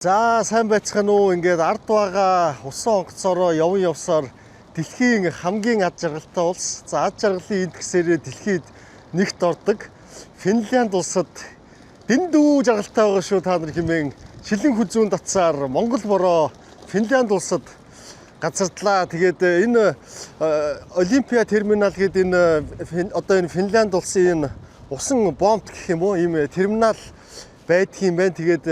За сайн байцгаана уу. Ингээд ард байгаа усан онгоцоороо явн явсаар дэлхийн хамгийн ад жаргалтай улс. За ад жаргалын энд гэсээрээ дэлхийд нэгт ордог Финлянд улсад дэндүү жаргалтай байгаа шүү та нар хэмээн шилэн хүзүүн татсаар Монгол бороо Финлянд улсад газардлаа. Тэгээд энэ Олимпиа терминал гэдэг энэ одоо энэ Финлянд улсын энэ усан бомб гэх юм уу ийм терминал байдгийн байна. Тэгээд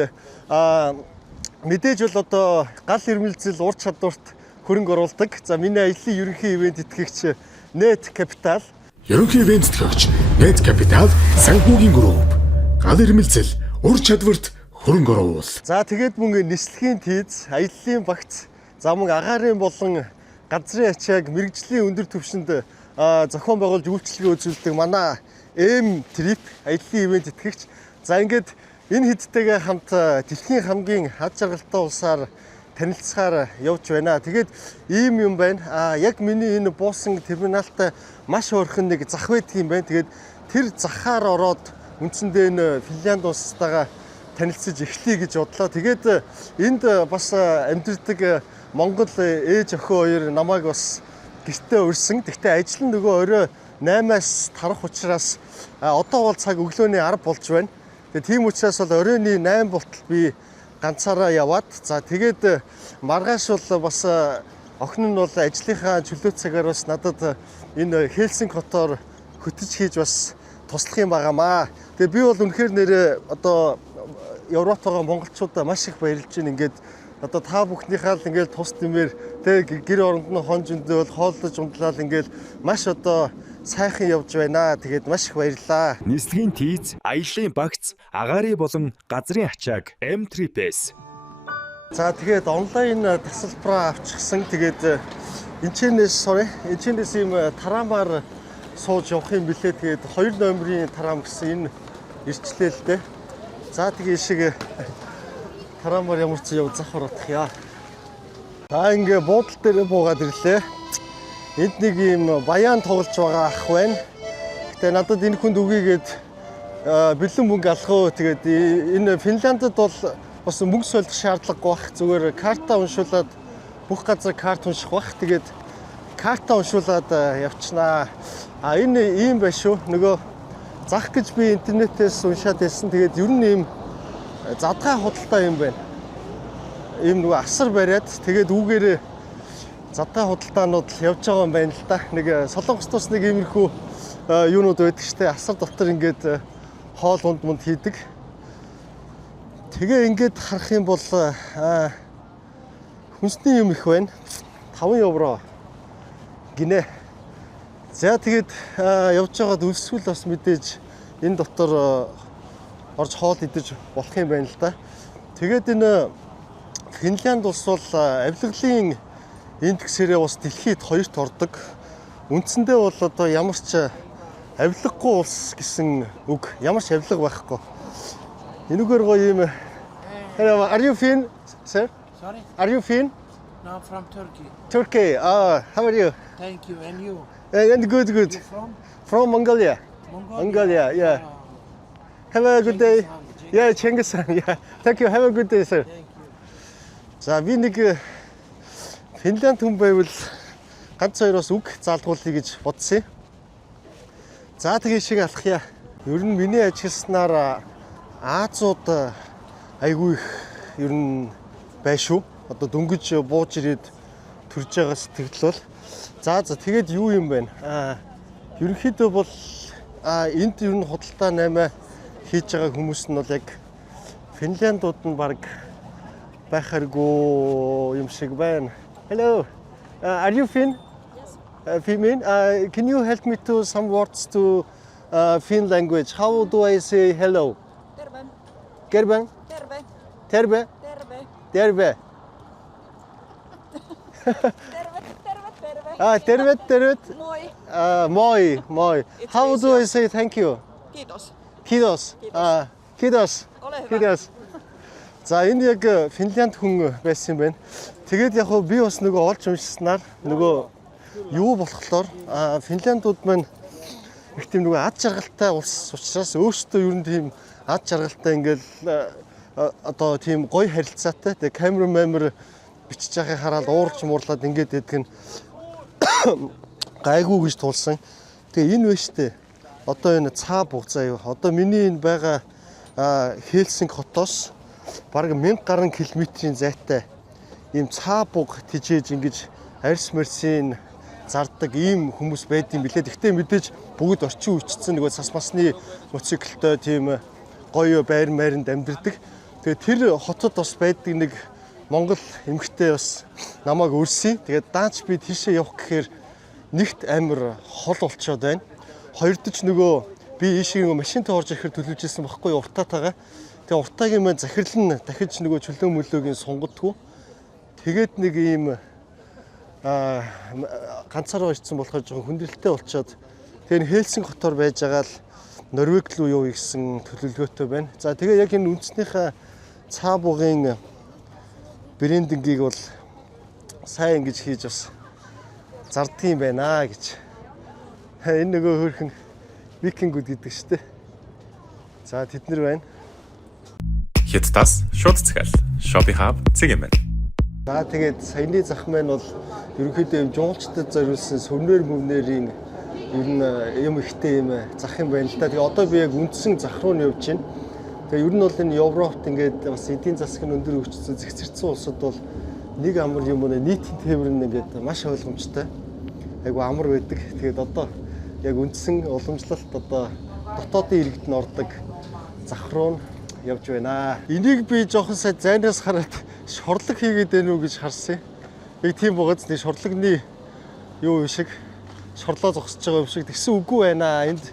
мэдээж бол одоо гал ирмэлзэл ур чадварт хөрөнгө оруулдаг. За миний аяллаа ерөнхий ивент итгэгч Net Capital. Ерөнхий ивент итгэгч Net Capital санхүүгийн групп. Гал ирмэлзэл ур чадварт хөрөнгө оруул. За тэгээд мөн нислэгийн тийз, аяллаа багц, за мөн агаарын болон газрын ачааг мэрэгжлийн өндөр түвшинд зохион байгуулж үйлчлэгээ үзүүлдэг манай M-Trip аяллаа ивент итгэгч. За ингээд энэ хэдтэйгээ хамт дэлхийн хамгийн ад жаргалтай улсаар танилцахаар явж байна. Тэгээд ийм юм байна. Яг миний энэ буусан терминалтай маш ойрхон нэг зах байдгийн байна. Тэгээд тэр захаар ороод үндсэндээ энэ Финлянд улстайгаа танилцж эхлэе гэж бодлоо. Тэгээд энд бас амьдардаг Монгол ээж охин хоёр намайг бас гэртээ урьсан. Гэхдээ ажил нь нөгөө орой 8-аас тарах учраас одоо бол цаг өглөөний 10 болж байна. Тэгээ тийм учраас бол оройны 8 болтол би ганцаараа яваад за тэгээд маргааш бол бас охин нь бол ажлынхаа чөлөө цагаар бас надад энэ Хельсинки хотоор хөтөж хийж бас туслах юм байгаамаа. Тэгээ би бол үнэхээр нэрээ одоо Европт байгаа монголчуудаа маш их баярлж байна. Ингээд одоо та бүхнийхээ л ингээд тус нэмэр тэг гэр оронд нь хон зөндөө хооллож ундлаад ингээд маш одоо сайхан явж байна. Тэгээд маш их баярлаа. Нислэгийн тийз, аяллаа багц, агаарын болон газрын ачааг M-Trip-с. За тэгээд онлайн тасалбараа авчихсан. Тэгээд энэчнээс ийм тараамаар сууж явах юм билээ. Тэгээд 2 номерын тараам гэсэн энэ ирчлээ л дээ. За тэгээд шиг тараамаар ямар ч яв зах орох яа. За ингээ буудлын дээр буугаад ирлээ. Энд нэг юм баян тоглож байгаа ах байна. Гэтэ надад энэ хүнд үгийгээд бэлэн мөнгө алах уу. Тэгээд энэ Финляндд бол бас мөнгө солих шаардлагагүй бах. Зүгээр карта уншуулад бүх газар карт унших бах. Тэгээд карта уншуулад явчихнаа. Энэ ийм байна шүү. Нөгөө зах гэж би интернетээс уншаад байсан. Тэгээд ер нь ийм задгай худалдаа юм байна. Ийм нөгөө асар бариад тэгээд үүгээрээ задгай худалдаанууд явж байгаа юм байна л да. Нэг Солонгост бас нэг иймэрхүү юунууд байдаг штэ. Асар дотор ингээд хоол унд хийдэг. Тэгээ ингээд харах юм бол хүнсний юм их байна. 5 евро гинэ. За тэгээд явж байгаад өлсвөл бас мэдээж энэ дотор орж хоол идэж болох юм байна л да. Тэгээд энэ Финлянд улс бол авилгалын индексээрээ бас дэлхийд 2-т ордог. Үндсэндээ бол одоо ямар ч авилгагүй улс гэсэн үг, ямар ч авилга байхгүй. Энэгээр гоё юм. Hello, are you Finn, sir? Sorry? Are you Finn? No, I'm from Turkey. Turkey. How are you? Thank you. And you? And good. You from? From Mongolia. Mongolia? Yeah. Oh, Have a good day. Genghis Khan. Yeah, Genghis Khan. Yeah. Thank you. Have a good day, sir. Thank you. За би нэг Финлянд хүн байвал ганц хоёроос үг заалгуулъя гэж бодсон юм. За тэгээ шиг алхъя. Ер нь миний ажилласнаар Азууд айгүй их ер нь байна шүү. Одоо дөнгөж бууж ирээд төрж байгаа сэтгэл бол. За тэгээд юу юм бэ? Ерөнхийдөө бол энд ер нь худалдаа 8 хийж байгаа хүмүүс нь бол яг Финляндууд нь баг байхааргүй юм шиг байна. Hello. Are you Finn? Yes. Finn? Can you help me to some words to Finn language? How do I say hello? Terve. Gerben? Terve. Terve? Terve. Terve. Terve. Terve. Moi. Moi. It's How do I easier. say thank you? Kiitos. Kiitos. Kiitos. Ole hyvä. Kiitos. За энэ яг Финлянд хүн байсан юм байна. Тэгээд яг би бас нөгөө олж уншснаар нөгөө юу болохоор Финляндууд маань их тийм нөгөө ад жаргалтай улс учраас өөрсдөө ер нь тийм ад жаргалтай ингээл одоо тийм гоё харилцаатай. Тэгээ камер бичиж байгааг хараад уурч муурлаад ингээд идэх нь гайгүй гэж туулсан. Тэгээ энэ вэ штэ. Одоо энэ цаа буг заяа. Одоо миний энэ байгаа Хельсинки хотоос бараг 1000 гаруй километрийн зайтай ийм цаа буг тижээж ингэж арьс мерсийн зардаг ийм хүмүүс байдсан билээ. Гэхдээ мэдээж бүгд орчин үеичсэн нөгөө цас масны моциклтой тийм гоё байр майранд амьдардаг. Тэгээ тэр хотод бас байдаг нэг Монгол эмэгтэй бас намайг өрсөн. Тэгээд даач би тийшээ явах гэхээр нэгт амар хол болчоод байна. Хоёрдож нөгөө би ийшээ нөгөө машинтай орж ирэхээр төлөвлөж ирсэн байхгүй уртаатайгаа. Тэгээ уртаагийн маань захирал нь дахиж нөгөө чөлөө мөлөөгийн сунгадгүй. Тэгээд нэг ийм ганцаараа ирсэн болохоор жоохон хүндрэлтэй болчоод тэгээд Хельсинки хотоор байж байгаа л Норвег руу юу гэсэн төлөвлөгөөтэй байна. За тэгээ яг энэ үндснийхээ цаа бугын брендингийг бол сайн ингэж хийж бас зарддаг юм байна гэж. Энэ нөгөө хөрхэн викингүүд гэдэг шүү дээ. За тэд нар байна. Хятадаас шууд захиал Shopee Hub цэг юм байна. За тэгээд саяны зах маань бол ерөнхийдөө юм жуулчдад зориулсан сүрнээр мөвнэрийн ер нь юм ихтэй юм зах юм байна л да. Тэгээ одоо би яг үндсэн зах руу нь явж байна. Тэгээ ер нь бол энэ Европт ингээд бас эдийн засгийн өндөр өвчтсөн зэгцэрсэн улсад бол нэг амар юм уу нийтийн тээвэр нь ингээд маш ойлгомжтой. Айгу амар байдаг. Тэгээд одоо яг үндсэн уламжлалт одоо дотоодын иргэд нь ордог зах руу нь явж байна. Энийг би жоохон сая зайнаас хараад шорлог хийгээд байна уу гэж харсан. Яг тийм богоц нэг шорлагны юу юм шиг шорлоо зогсож байгаа юм шиг тэгсэн үгүй байна. Энд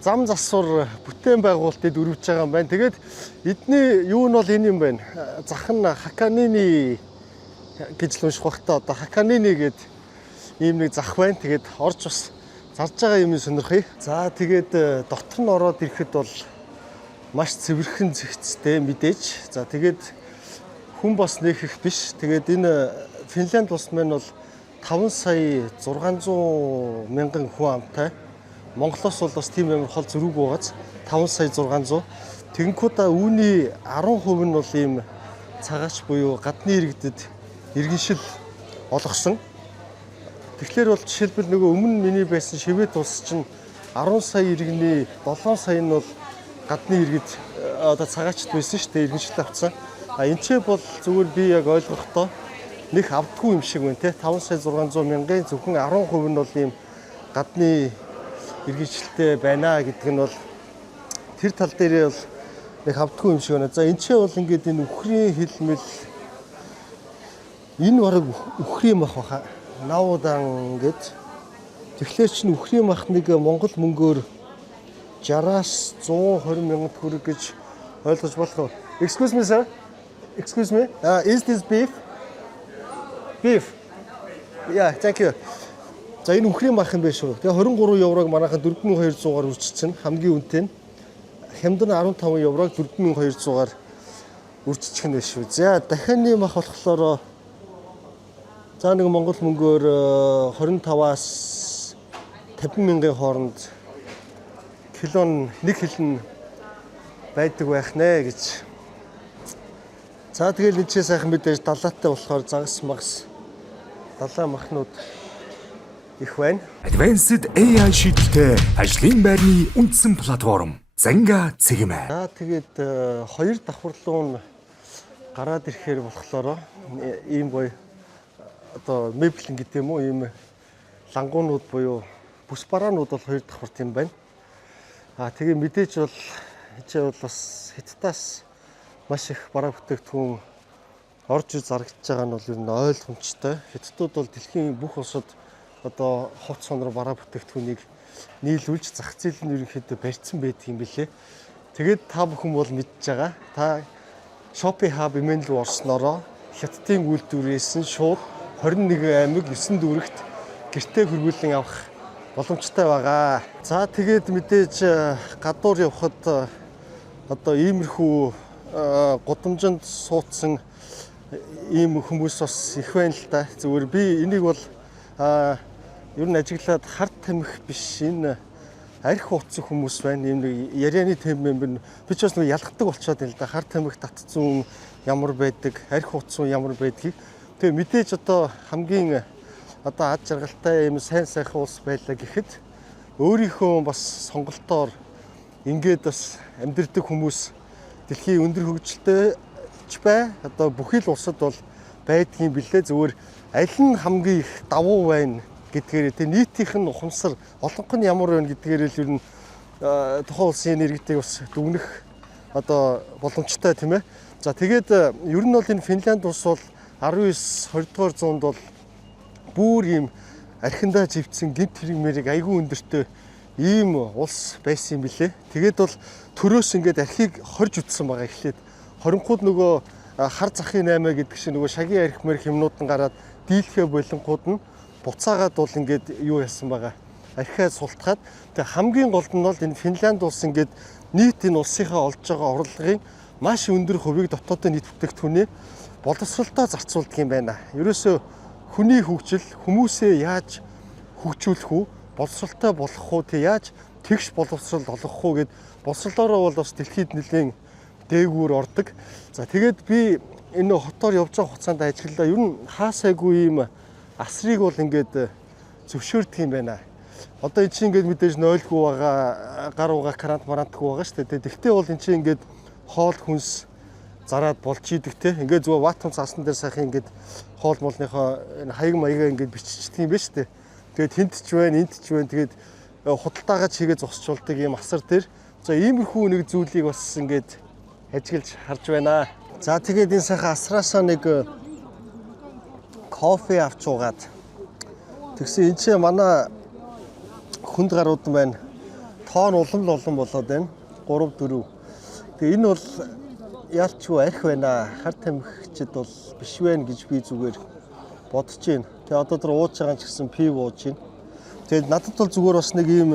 зам засвар бүтээн байгуулалтад өрөвж байгаа юм байна. Тэгээд эдний юу нь бол энэ юм байна. Зах нь Хаканины гэж л унших бах та одоо Хаканины гэдэг ийм нэг зах байна. Тэгээд орж бас зарж байгаа юм сонирхъя. За тэгээд дотор нь ороод ирэхэд бол маш цэвэрхэн зэгцтэй мэдээж. За тэгээд хүн бас нэх их биш. Тэгээд энэ Финланд улс маань бол 5 сая 600 мянган хүн амтай. Монголоос бол бас тийм амар хол зөрүүг байгааз 5 сая 600. Тэгэнгүүтээ үүний 10% нь бол ийм цагаач буюу гадны иргэдэд иргэншил олгосон. Тэгэхээр бол жишээлбэл нөгөө өмнө миний байсан Швед улс чинь 10 сая иргэний 7 сая нь бол гадны иргэд одоо цагаачд байсан шүү дээ иргэншил авцсан. Энд ч бол зүгээр би яг ойлгохдоо нэг авдаггүй юм шиг байна те 5 сая 600 мянган зөвхөн 10% нь бол ийм гадны иргэншилтэй байна гэдэг нь бол тэр тал дээр бол нэг авдаггүй юм шиг байна. За энд ч бол ингээд энэ үхрийн хэлмэл энэ бараг үхрийн мах баха. Наудан гэд тэгэхээр чинь үхрийн мах нэг Монгол мөнгөөр 60-аас 120 мянган төгрөг гэж ойлгож болох уу? Excuse me sir. Excuse me. Is this beef? Beef. Yeah, thank you. За энэ үхрийн мах юм байна шүү. Тэгээ 23 еврог манайхан 4200-аар үрчилсэн хамгийн үнэтэй нь. Хямдан 15 еврог 4200-аар үрчилчих нь байна шүү. За дахианы мах болохоор за нэг Монгол мөнгөөр 25-аас 50 мянган хооронд килон нэг хилэн байдаг байх нэ гэж. За тэгэл энэ ч сайхан мэдээж далаатай болохоор загас магас далаа махнууд их байна. Advanced AI шийдэлтэй ажлын байрны үндсэн платформ Занга цэгмэ. За тэгээд хоёр давхарлуун гараад ирэхээр болохоор ийм гоё одоо меблин гэдэг юм уу ийм лангуунууд буюу бүс бараанууд бол хоёр давхарт юм байна. Тэгээ мэдээж бол хичээ бол бас Хятадаас маш их бараа бүтээгдэхүүн орж ир зарагдж байгаа нь бол ер нь ойлгомжтой. Хятадууд бол дэлхийн бүх улсад одоо хувц сонор бараа бүтээгдэхүүнийг нийлүүлж зах зээл нь ерөнхийдөө барьсан байдаг юм билээ. Тэгээд та бүхэн бол мэдж байгаа. Та Shopee Hub эмээн рүү орсноороо Хятадын үйлдвэрээс нь шууд 21 аймаг 9 дүүрэгт гэртээ хөрвүүлэн авах боломжтой байгаа. За тэгээд мэдээж гадуур явхад одоо иймэрхүү гудамжинд суудсан ийм хүмүүс бас их байна л да. Зүгээр би энийг бол ер нь ажиглаад харт тамхи биш энэ арх утсан хүмүүс байна. Ийм нэг ярианы тэм би ч бас нэг ялгдаг болчиход байна л да. Хар тамхи татцсан ямар байдаг, арх утсан ямар байдгийг. Тэгээ мэдээж одоо хамгийн одоо ад жаргалтай ийм сайн сайхан улс байлаа гэхэд өөрийнхөө бас сонголтоор ингээд бас амьдрэх хүмүүс дэлхийн өндөр хөгжилтэйч бай. Одоо бүхий л улсад бол байдгийн билээ. Зүгээр аль нь хамгийн их давуу байна гэдгээр тэ нийтийнх нь ухамсар олонх нь ямар байна гэдгээр л ер нь тухайн улсын иргэдийг бас дүгнэх одоо боломжтой тийм ээ. За тэгээд ер нь бол энэ Финлянд улс бол 19 20 дугаар зуунд бол бүр ийм архиндаа живцсэн гинт хэрэг айгүй өндөртэй ийм улс байсан юм билээ. Тэгээд бол төрөөс ингээд архийг хорж үтсэн байгаа эхлээд 20-ууд нөгөө хар захын 8 гэдэг чинь нөгөө шагийн арх мэрх юмнууд нь гараад дийлхэ болонгууд нь буцаагаад бол ингээд юу яасан байгаа. Архиа султгаад тэг хамгийн гол нь бол энэ Финлянд улс ингээд нийт энэ улсынхаа олж байгаа орлогын маш өндөр хувийг дотоодын нийт бүтээгдэхүүнээ боловсролтой зарцуулдаг юм байна. Ерөөсөө хүний хөгжил хүмүүсээ яаж хөгжүүлэх үү, боловсролтой болгох уу, тэг яаж тэгш боловсрол олгох уу гэд боловсролоороо бол бас дэлхийд нэлийн дээгүүр ордог. За тэгээд би энэ хотоор явж байгаа хугацаанд ажиглалаа. Ер нь хаасайгүй юм асрыг бол ингээд зөвшөөрдөг юм байна. Одоо энэ чинь ингээд мэдээж нойлгүй байгаа, гар угаа карант марантгүй байгаа шүү дээ. Тэгтээ бол энэ чинь ингээд хоол хүнс зараад болж идэг те. Ингээд зүгээр ватун цаасан дээр сайхан ингээд хоол молныхоо энэ хаяг маягаа ингээд биччихдэг юм байна шүү дээ. Тэгээд тэнт ч байна, энт ч байна. Тэгээд худалдаагаа чигээ зогсчулдаг юм асар дээр. За иймэрхүү нэг зүйлийг бас ингээд ажиглаж харж байна. За тэгээд энэ сайхан асраасаа нэг кофе авч уугаад тэгсэн энэ ч манай хүнд гарууд байна. Тоон улам болоод байна. 3 4. Тэгээ энэ бол яалчгүй арх байна. Хар тамхичд бол биш байна гэж би зүгээр бодож байна. Тэгээ одоо тэр ууж байгаа ч гэсэн пив ууж байна. Тэгээд надад бол зүгээр бас нэг ийм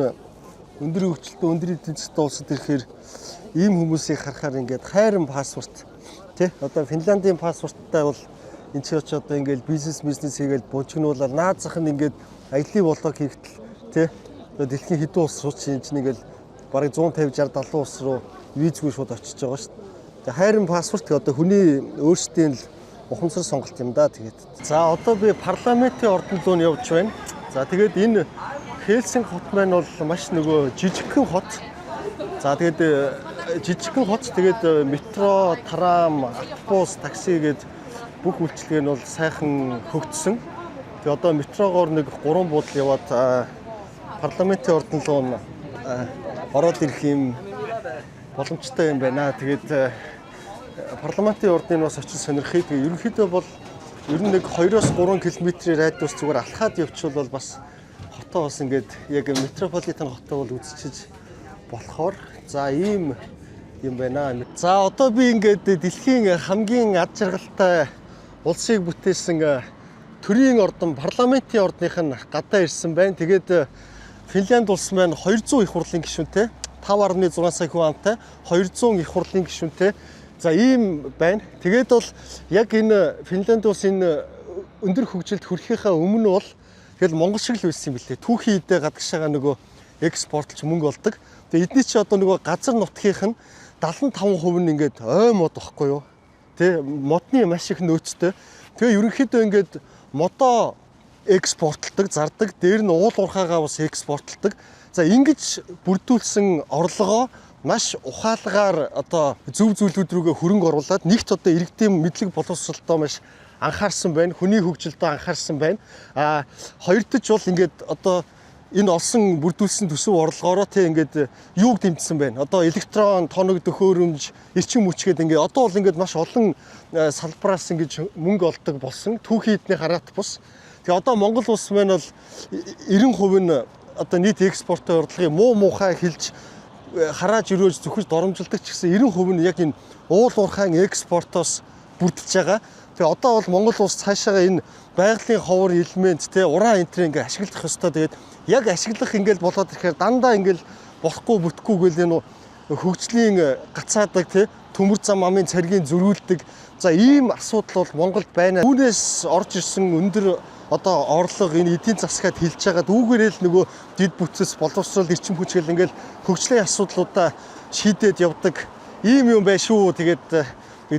өндөр хөгжилтэй, өндөр эдийн засгийн улсад ирэхээр ийм хүмүүсийг харахаар ингээд хайрын паспорт тий одоо Финляндийн паспорттай бол энэ ч одоо ингээд бизнес хийгээл бужигнуулаад наад зах нь ингээд аялын болог хийгтэл тий одоо дэлхийн хэдэн улс руу чинь ингээл бараг 150 60 70 улс руу визгүй шууд очиж байгаа шүү дээ. Тэгээ хайрын паспорт одоо хүний өөрсдийн л ухамсар сонголт юм да тэгээд. За одоо би парламентын ордон руу явж байна. За тэгээд энэ Хельсинки хот маань бол маш нөгөө жижигхэн хот. За тэгээд жижигхэн хот тэгээд метро, трам, автобус, такси гээд бүх үйлчилгээ нь бол сайхан хөгжсөн. Тэгээд одоо метрогоор нэг 3 буудал яваад парламентын ордон руу ороод ирэх юм боломжтой юм байна. Тэгээд парламентын ордыг бас очиж сонирхъя. Тэгээд ерөнхийдөө бол ер нь нэг 2-3 км радиус зүгээр алхаад явчихвал бол бас хотоо бас ингээд яг метрополитен хотоо бол үзчихэж болохоор за ийм юм байна. За одоо би ингээд дэлхийн хамгийн ад жаргалтай улсыг бүтээсэн төрийн ордон парламентын ордных нь гадаа ирсэн байна. Тэгээд Финлянд улс маань 200 их хурлын гишүүнтэй 5.6 сая хүн амтай 200 их хурлын гишүүнтэй за ийм байна. Тэгээд бол яг энэ Финлянд улс энэ өндөр хөгжилд хүрэхийнхаа өмнө бол тэгэл Монгол шиг л байсан юм билээ. Түүхийн идэ гадагшаага нөгөө экспортлж мөнгө олдог. Тэгээ эдний чи одоо нөгөө газар нутгийнх нь 75% нь ингээд ой мод واخгүй юу? Тэ модны маш их нөөцтэй. Тэгээ ерөнхийдөө ингээд модоо экспортлдог, зардаг. Дээр нь уул уурхаагаа бас экспортлдог. За ингэж бүрдүүлсэн орлогоо маш ухаалгаар одоо зөв зүйлүүд рүүгээ хөрөнгө оруулад нэгт одоо иргэдийн мэдлэг боловсролтой маш анхаарсан байна. Хүний хөгжилдөө анхаарсан байна. Хоёрдож бол ингээд одоо энэ олсон бүрдүүлсэн төсөв орлогоороо тэг ингээд юуг дэмжсэн байна. Одоо электрон, тоног төхөөрөмж, эрчим хүчгээд ингээд одоо бол ингээд маш олон салбараас ингээд мөнгө олдог болсон. Түүхийн эдний хараат бус. Тэгээ одоо Монгол улс маань бол 90% нь одоо нийт экспортын орлогын муухай хилж харааж өрөөж зөвхөж доромжилдаг ч гэсэн 90% нь яг энэ уул уурхайн экспортоос бүрдэж байгаа. Тэгээ одоо бол Монгол улс цаашаа энэ байгалийн ховор элемент те уран энтрийг ингээ ашиглах ёстой. Тэгээд яг ашиглах ингээл болоод ирэхээр дандаа ингээл болохгүй бүтэхгүй гэл энэ хөгжлийн гацаадаг те төмөр зам амын цэргийн зөрүүлдэг. За ийм асуудал бол Монголд байна. Түүнээс орж ирсэн өндөр одоо орлого энэ эдийн засгаад хилж байгаа дүүгээрэл нөгөө дид бүтцэс боловсрол эрчим хүч гэл ингээл хөгжлийн асуудлуудаа шийдээд явдаг ийм юм байна шүү. Тэгээд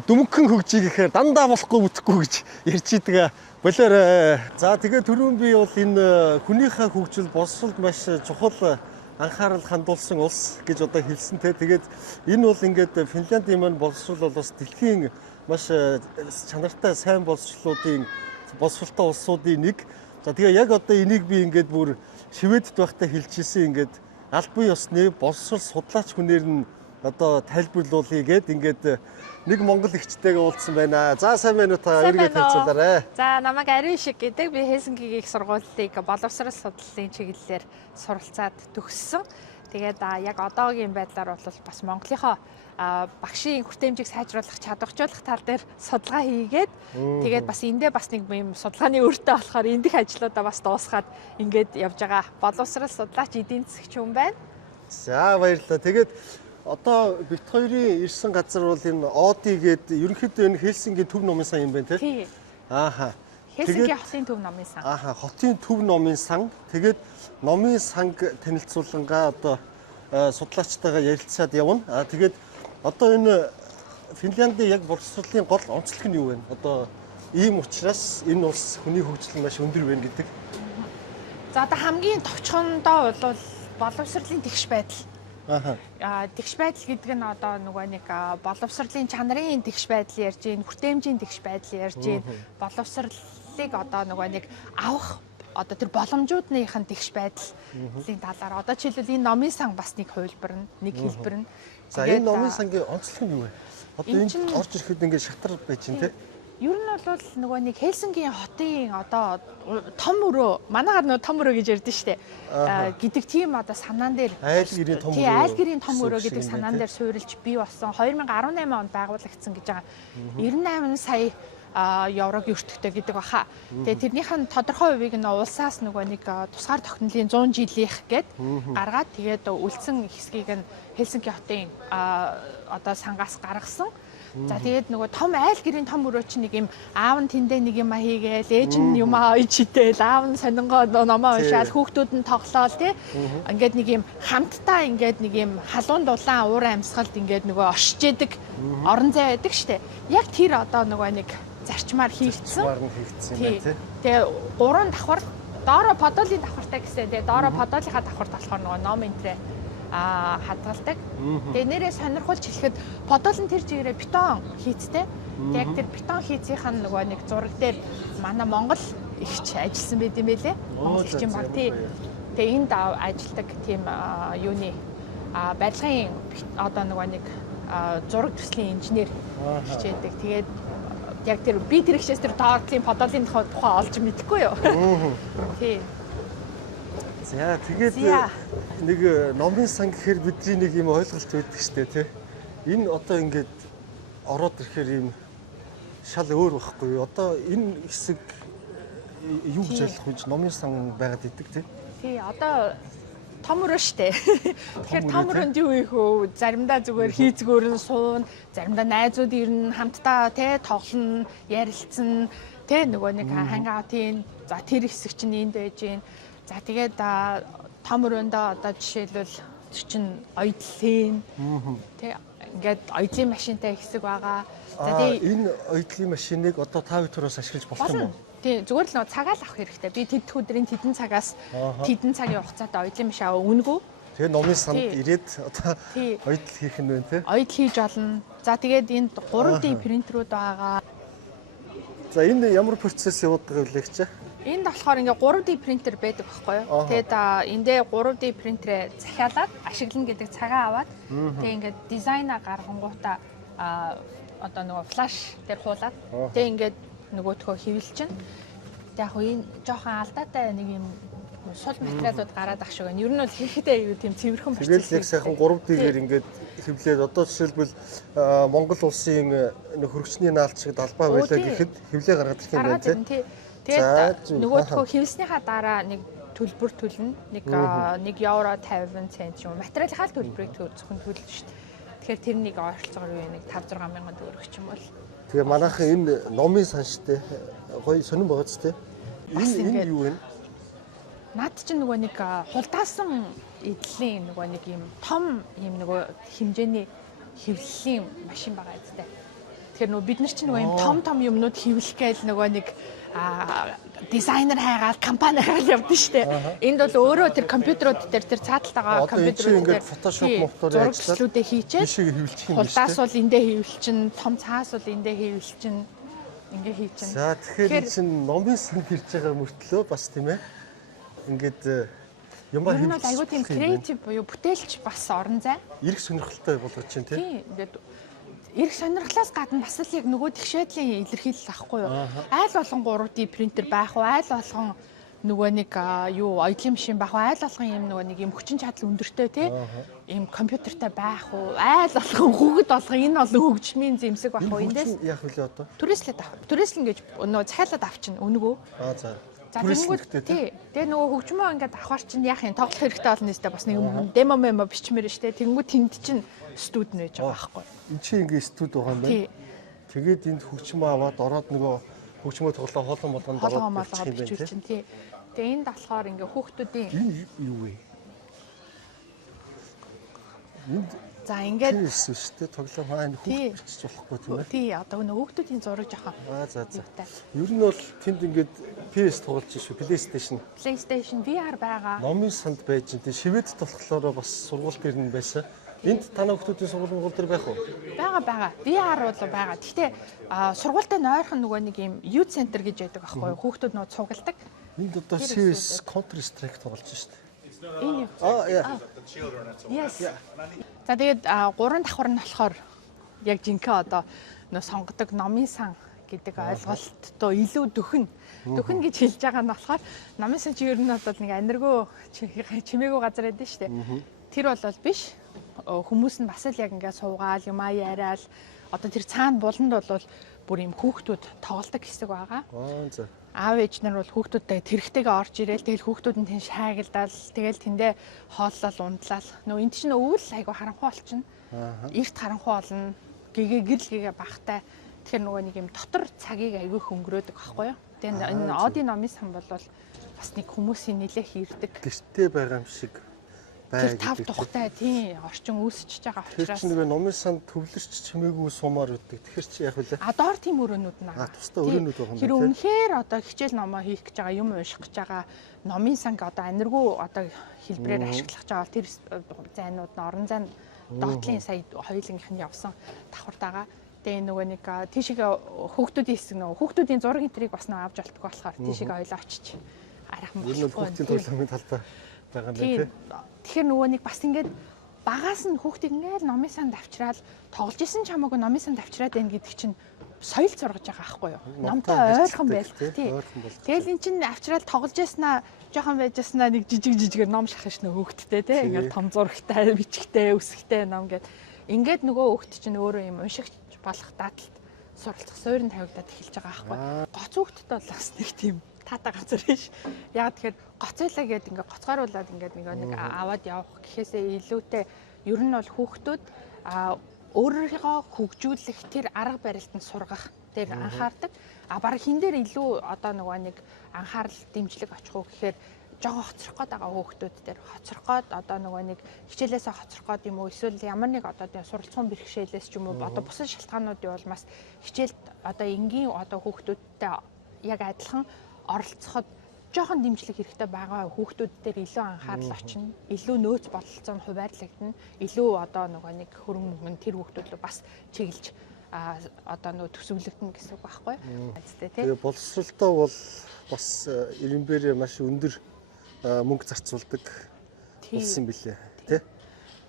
дүмгэн хөгжиж гэхээр дандаа болохгүй бүтэхгүй гэж ярьж идэг болоорой. За тэгээд түрүүн би бол энэ хүнийхээ хөгжил боловсролд маш чухал анхаарал хандуулсан улс гэж одоо хэлсэн те. Тэгээд энэ бол ингээд Финляндийн маань боловсрол бол бас дэлхийн маш чанартай сайн боловсролтой улсуудын нэг. За тэгээ яг одоо энийг би ингээд бүр Шведэд байхдаа хэлчихсэн ингээд албан ёсны боловсрол судлаач хүнээр нь одоо тайлбарлуулъя гэд ингээд нэг монгол ихчтэйгээ уулзсан байна. За сайн байна уу та эргээд хэлцүүлээрэй. За намайг Ариун шиг гэдэг. Би Хельсинкигийн их сургуулийг боловсрол судлалын чиглэлээр суралцаад төгссөн. Тэгээд яг одоогийн байдлаар бол бас Монголынхоо багшийн хүртээмжийг сайжруулах, чадваржуулах тал дээр судалгаа хийгээд тэгээд бас эндээ бас нэг юм судалгааны өртөө болохоор эндих ажлуудаа бас дуусгаад ингээд явж байгаа боловсрол судлаач эдийн засагч хүн байна. За баярлалаа. Тэгээд одоо бит хоёрын ирсэн газар бол энэ Оди гээд ерөнхийдөө энэ Хельсинкийн төв номын сан юм байна тий. Ааха. Хельсинкийн хотын төв номын сан. Ааха, хотын төв номын сан. Тэгээд номын санг танилцуулангаа одоо судлаачтайгаа ярилцаад явна. Тэгээд одоо энэ Финляндийн яг боловсролын гол онцлог нь юу вэ? Одоо ийм учраас энэ улс хүний хөгжил маш өндөр байна гэдэг. За одоо хамгийн товчхондоо бол боловсролын тэгш байдал. Тэгш байдал гэдэг нь одоо нөгөө нэг боловсролын чанарын тэгш байдал ярьж гин, хүртээмжийн тэгш байдал ярьж гин, боловсролыг одоо нөгөө нэг авах одоо тэр боломжуудныхын тэгш байдлын талаар одоо жишээлбэл энэ номын сан бас нэг хувилбар нь, нэг хэлбэр нь. За энэ номын сангийн онцлог нь юу вэ? Одоо энд орж ирэхэд ингээд шатар байж гин тий. Ер нь бол нөгөө нэг Хельсинкийн хотын одоо том өрөө, манайгаар нөгөө том өрөө гэж ярьдэн штэ. Гэдэг тийм одоо санаан дээр айл гэрийн том өрөө. Тий, айл гэрийн том өрөө гэдэг санаан дээр суурилж бий болсон 2018 онд байгуулагдсан гэж байгаа. 98 сая еврогийн өртөгтэй гэдэг баха. Тэгээ тэрнийх нь тодорхой хувийг нь улсаас нөгөө нэг тусгаар тогтнолын 100 жилийнх гээд гаргаад тэгээд үлдсэн хэсгийг нь Хельсинки хотын одоо сангаас гаргасан. За тэгээд нөгөө том айл гэрийн том өрөө чинь нэг юм аав нь тэндээ нэг юм хийгээл, ээж нь юм ойж идээл, аав нь сонингоо номоо уншаал, хүүхдүүд нь тоглоол тий. Ингээд нэг юм хамтдаа ингээд нэг юм халуун дулаан уур амьсгалд ингээд нөгөө оршиж яадаг орон зай байдаг штэ. Яг тэр одоо нөгөө нэг зарчмаар хийгдсэн. Тий. Тэгээ 3 давхар доороо подолын давхартай гэсэн. Тэгээ доороо подолынхаа давхарт болохоор нөгөө ном энтрээ хадгалдаг. Тэгээ нэрээ сонирхолж хэлэхэд подолн тэр чигээрээ бетон хийцтэй. Яг тэр бетон хийцийнхэн нөгөө нэг зураг дээр манай Монгол ихч ажилласан байт юм байлээ. Монгол ихчийн баг тий. Тэгээ энд ажилладаг тийм юуны барилгын одоо нөгөө нэг зураг төслийн инженер хичээдэг. Тэгээд яг тэр би тэр ихчээс тэр доотлын подолын тухай олж мэдэхгүй юу. Тий. За тэгээд нэг номын сан гэхээр бидний нэг юм ойлголт байдаг штэ тий. Энэ одоо ингээд ороод ирэхээр юм шал өөр байхгүй юу? Одоо энэ хэсэг юу гэж ойлгох вэ? Номын сан байгаад идэг тий. Тий, одоо том өрөө штэ. Тэгэхээр том өрөөнд юу ийх вэ? Заримдаа зүгээр хийцгөөрн суун, заримдаа найзууд ирнэ, хамтдаа тий тоглоно, ярилцсан, тий нөгөө нэг хангаутын за тэр хэсэг чинь энд байж гин. За тэгээд том өрөөндөө одоо жишээлбэл чинь оёдлын тий ингээд оёдлын машинтай хэсэг байгаа. За тэгээд энэ оёдлын машиныг одоо та бүхэн ашиглаж болох юм уу? Тий зүгээр л нөгөө цагаал авах хэрэгтэй. Би тэд өдрийн тэдэн цагаас тэдэн цагийн хугацаатай оёдлын машин аваа үнэгүй. Тэгээ номын санд ирээд одоо оёдл хийх нь байна тий. Оёдл хийж болно. За тэгээд энд 3D принтерүүд байгаа. За энэ ямар процесс явуулдаг вэ гэж? Энд болохоор ингээ 3D принтер байдаг байхгүй юу? Тэгээд эндээ 3D принтерээ захиалаад ашиглана гэдэг цагаа аваад тэгээд ингээ дизайна гаргангуудаа одоо нөгөө флаш дээр хуулаад тэгээд ингээ нөгөөдхөө хэвлэлчин. Тэгээд яг энэ жоохон алдаатай нэг юм сул материалууд гараад ах шиг байна. Ер нь бол хийхдээ юу тийм цэвэрхэн процесс. Тэгээд яг сайхан 3D-гээр ингээд хэвлээд одоо жишээлбэл Монгол улсын хөргөчний наалт шиг далбаа байлаа гэхэд хэвлээ гаргаад ирэх юм байна тий. Тэгээд нөгөөдхөө хэвлснийхаа дараа нэг төлбөр төлнө. Нэг евро 50 цент юм. Материалын төлбөрийг зөвхөн төлнө шүү дээ. Тэгэхээр тэрнийг ойролцоогоор юу нэг 5-6 мянган төгрөг ч юм бол. Тэгээ манайхан энэ номын сан штэ. Гоё сонирн байгаа ч тийм. Энэ юу вэ? Наад чинь нөгөө нэг хулдаасан эдлийн нөгөө нэг юм том юм нөгөө хэмжээний хэвлэлийн машин байгаа гэдэг. Тэгэхээр нөгөө бид нар чинь нөгөө юм том юмнууд хэвлэх гээл нөгөө нэг дизайнер хайгаад компани хайгаад явдсан шүү дээ. Энд бол өөрөө тэр компьютерууд дээр тэр цааталтайгаа компьютерууд дээр фотошоп моторыг ажиллаад хийчихэд бишиг хэвлчих юм байна шүү дээ. хулдаас бол эндээ хэвлчин, том цаас бол эндээ хэвлчин ингээ хийчин. За тэгэхээр чинь номын сан ирж байгаа мөртлөө бас тийм ээ. Ингээд юмаа хэвлэх. Энэ бол айгүй тийм креатив буюу бүтээлч бас орон зай. Ирэх сонирхолтой болгож чинь тийм. Тийм ингээд эрх сонирхлоос гадна бас л яг нөгөө тэгшээдлийн илэрхийлэл ахгүй юу. Айл болгон 3D принтер байх уу, айл болгон нөгөө нэг юу оёдлын машин байх уу, айл болгон юм нөгөө нэг юм хүчин чадал өндөртэй тий. Ийм компьютертай байх уу, айл болгон хүүхэд болгон энэ олон хөгжмийн зэмсэг байх уу эндээс. Яг үлээ одоо. Түрээслээд авах. Түрээслэн гэж нөгөө цахиалаад авчин өнгөө. За. За тэгэнгүүт тий. Тэгээ нөгөө хөгжмөө ингээд авахар чинь яах юм тоглох хэрэгтэй болно нэстэ бас нэг демо мемо бичмээр штэ. Тэгэнгүүт тэнд чинь студ нэж байгаа байхгүй. Энд чи ингээд студ байгаа юм байна. Тэгээд энд хөгжмөө аваад ороод нөгөө хөгжмөө тоглоо хоолон болгонд ороод бичүүлсэн тий. Тэгээ энд болохоор ингээд хүүхдүүдийн энэ юу вэ? Энд за ингээд тийм шүү дээ. Тоглоом хаана хүүхд бичиж болохгүй тийм ээ. Тий, одоо нөгөө хүүхдүүдийн зураг жоохон. За. Ер нь бол тэнд ингээд PS тоглож шүү. PlayStation. PlayStation VR байгаа. Номын санд байж тийм шивэд болохоор бас сургууль дээр нь байсан. Энд танай хүүхдүүдийн сургууль дээр байх уу? Байгаа. VR бол байгаа. Гэхдээ сургуультай нойрхон нөгөө нэг юм youth center гэж байдаг аахгүй юу? Хүүхдүүд нөгөө цугладаг. Энд одоо CS Counter Strike тоглож шүү дээ. Энэ. Yes. За тэгээд 3 давхар нь болохоор яг жинхэнэ одоо нөө сонгодог номын сан гэдэг ойлголттой илүү дөхөн гэж хэлж байгаа нь болохоор номын сан чи ер нь бол нэг аниргүй чимээгүй газар байдаг шүү дээ. Тэр бол биш. Хүмүүс нь бас л яг ингээд суугаал юмаа яриад одоо тэр цаана буланд бол бүр юм хүүхдүүд тоглодог хэсэг байгаа. За. Аав ээж нар бол хүүхдүүдтэй тэрхтэйгээ орж ирээл тэгэл хүүхдүүд нь тэн шаагилдаал тэгэл тэндээ хооллол ундлал нөө энэ чинь өвөл айгу харанхуй болчихно. Эрт харанхуй болно. Гэрэл гээгээ багтай. Тэгэхээр нөгөө нэг юм дотор цагийг айгүй их өнгөрөөдөг байхгүй юу? Тэгээ энэ Одын номын сан бол бас нэг хүмүүсийн нэлээ хийрдэг. Гэртээ байгаа юм шиг тэр тав тухтай тийм орчин үүсчихэж байгаа учраас тэр чинь нэг номын санд төвлөрч чимээгүй сумаар өгдөг. Тэгэхээр чи яг үлээ. Доор тийм өрөөнүүд нь байгаа. Тусдаа өрөөнүүд байгаа юм байна. Тэр үнэхээр одоо хичээл номоо хийх гэж байгаа, юм унших гэж байгаа номын санг одоо аниргүй одоо хэлбэрээр ашиглах гэж байгаа. Тэр зайнууд нь орон зайн доотлын сая хоёулынгийнх нь явсан давхартайгаа. Тэгээ нөгөө нэг тийшээ хүүхдүүдийн хэсэг нөгөө хүүхдүүдийн зураг энтрийг бас нэг авч болтгоо болохоор тийшээ ойлоо очиж арайхан болохгүй. Энэ хүүхдийн тоглоомын талбай байгаа юм байна тий. Тэгэхээр нөгөө нэг бас ингээд багаас нь хүүхдийг ингээл номын санд авчираад тоглож исэн ч хамаагүй номын санд авчираад байна гэдэг чинь соёл зургаж байгаа байхгүй юу? Номтой ойрхон байлах тий. Тэгэл эн чинь авчираад тоглож яснаа жоохон байж яснаа нэг жижигээр ном шахах шнэ хүүхдтэй тий. Ингээл том зурагтай, бичгтэй, үсгтэй ном гэд. Ингээд нөгөө хүүхд чинь өөрөө юм уншигч болох дааталт суралцах суурин тавигдаад эхэлж байгаа байхгүй. Гоц хүүхдтэй бол бас нэг тийм таатай газар биш. Яг тэгэхээр гоцойлаа гэдэг ингээд гоцгооруулаад ингээд нэг аваад явах гэхээсээ илүүтэй ер нь бол хүүхдүүд өөрийгөө хөгжүүлэх тэр арга барилд нь сургах дээр анхаардаг. Бараг хин дээр илүү одоо нэг анхаарал дэмжлэг очих уу гэхээр жоохон хоцрох гээд байгаа хүүхдүүд дээр хоцрох гээд одоо нэг хичээлээсээ хоцрох гээд юм уу эсвэл ямар нэг одоо суралцсан бэрхшээлээс ч юм уу одоо бусад шалтгаануудын улмаас хичээлд одоо энгийн одоо хүүхдүүдтэй яг адилхан оролцоход жоохон дэмжлэг хэрэгтэй байгаа хүүхдүүд дээр илүү анхаарал очно, илүү нөөц бололцоо нь хуваарлагдана, илүү одоо нэг хөрөнгө мөнгө тэр хүүхдүүд рүү бас чиглэж одоо төсөвлөгдөн гэсэн үг байхгүй юу? Тэгээ боловсролтой бол бас Ирэмбэр маш өндөр мөнгө зарцуулдаг болсон билээ тий.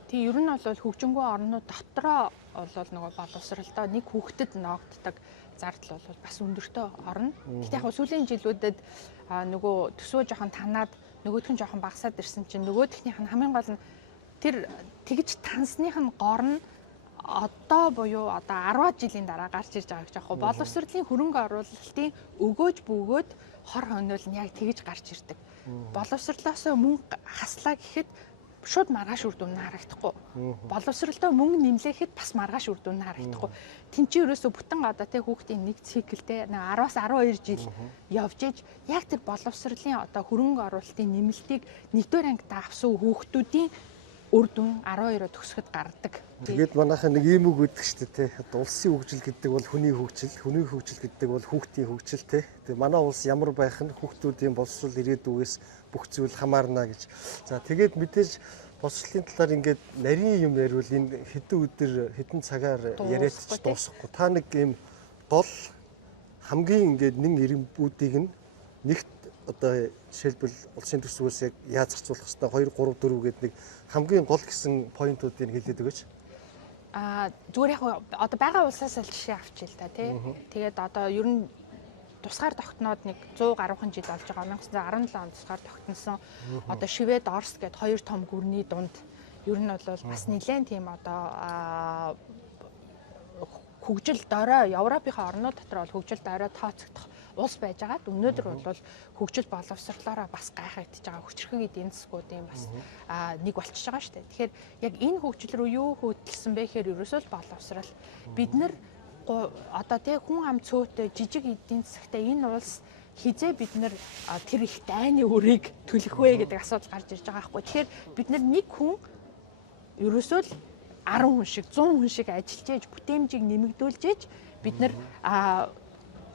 Тий ер нь бол хөгжингүй орнууд дотроо бол боловсролтой нэг хүүхдэд ногддог зардал бол бас өндөртэй орно. Гэхдээ яг сүүлийн жилүүдэд төсөө жоохон танаад нөгөөх нь жоохон багасаад ирсэн чинь нөгөөхнийх нь хамгийн гол нь тэр тэгж тансных нь гор нь одоо буюу одоо 10 жилийн дараа гарч ирж байгаа гэж аахгүй. Боловсролын хөрөнгө оруулалтын өгөөж бөгөөд хор хөнөөл нь яг тэгж гарч ирдэг. Боловсролоос мөнгө хаслаа гэхэд шууд маргааш үр дүн харагдахгүй. Боловсролтой мөнгө нэмлэхэд бас маргааш үр дүн харагдахгүй. Тин чи ерөөсө бүтэн одоо тэ хүүхдийн нэг циклтэй 10-аас 12 жил явж иж яг тэр боловсролын одоо хөрөнгө оруулалтын нэмэлтийг нэгдүгээр ангид авсан хүүхдүүдийн үр дүн 12-оо төгсгöd гардаг. Тэгээд манайхаа нэг ийм үг өгдөг шүү дээ. Одоо улсын хөгжил гэдэг бол хүний хөгжил гэдэг бол хүүхдийн хөгжил те. Тэгээд манай улс ямар байх нь хүүхдүүдийн боловсрол ирээдүйгээс бүх зүйл хамаарна гэж. За тэгээд мэдээж боловсролын талаар ингээд нарийн юм ярил энэ хэдэн цагаар яриад ч дуусахгүй. Та нэг ийм гол хамгийн ингээд нэн ирэмбүүдийг нь нэгт одоо жишээлбэл улсын төсвөөс яг яаж зарцуулах хэвээр 2 3 4 гэдэг нэг хамгийн гол гэсэн поинтуудыг хэлээд өгөөч. Зүгээр яг одоо байгаа улсаас л жишээ авчил та тий. Тэгээд одоо ер нь тусгаар тогтноод нэг 100 гаруйхан жил болж байгаа. 1917 онд тусгаар тогтносон одоо Швед, Орос гэд 2 том гүрний дунд ер нь бол бас нэлээд тийм одоо хөгжил дорой Европынхаа орнууд дотор бол хөгжил дорой тооцогдох улс байж байгаад өнөөдөр бол хөгжил боловсрлоороо бас гайхагдж байгаа хүчрхэг эдийн засгуудын бас нэг болчихж байгаа шүү дээ. Тэгэхээр яг энэ хөгжил рүү юу хөдөлсөн бэ гэхээр ерөөсөө л боловсрал. Бид нэр одоо тэг хүн ам цөөтэй жижиг эдийн засагтай энэ улс хизээ бид нэр тэр их дайны үрийг төлөх вэ гэдэг асуудал гарч ирж байгаа байхгүй. Тэгэхээр бид нар нэг хүн ерөөсөө л 10 хүн шиг 100 хүн шиг ажиллаж ээж бүтээмжийг нэмэгдүүлж ээж бид нар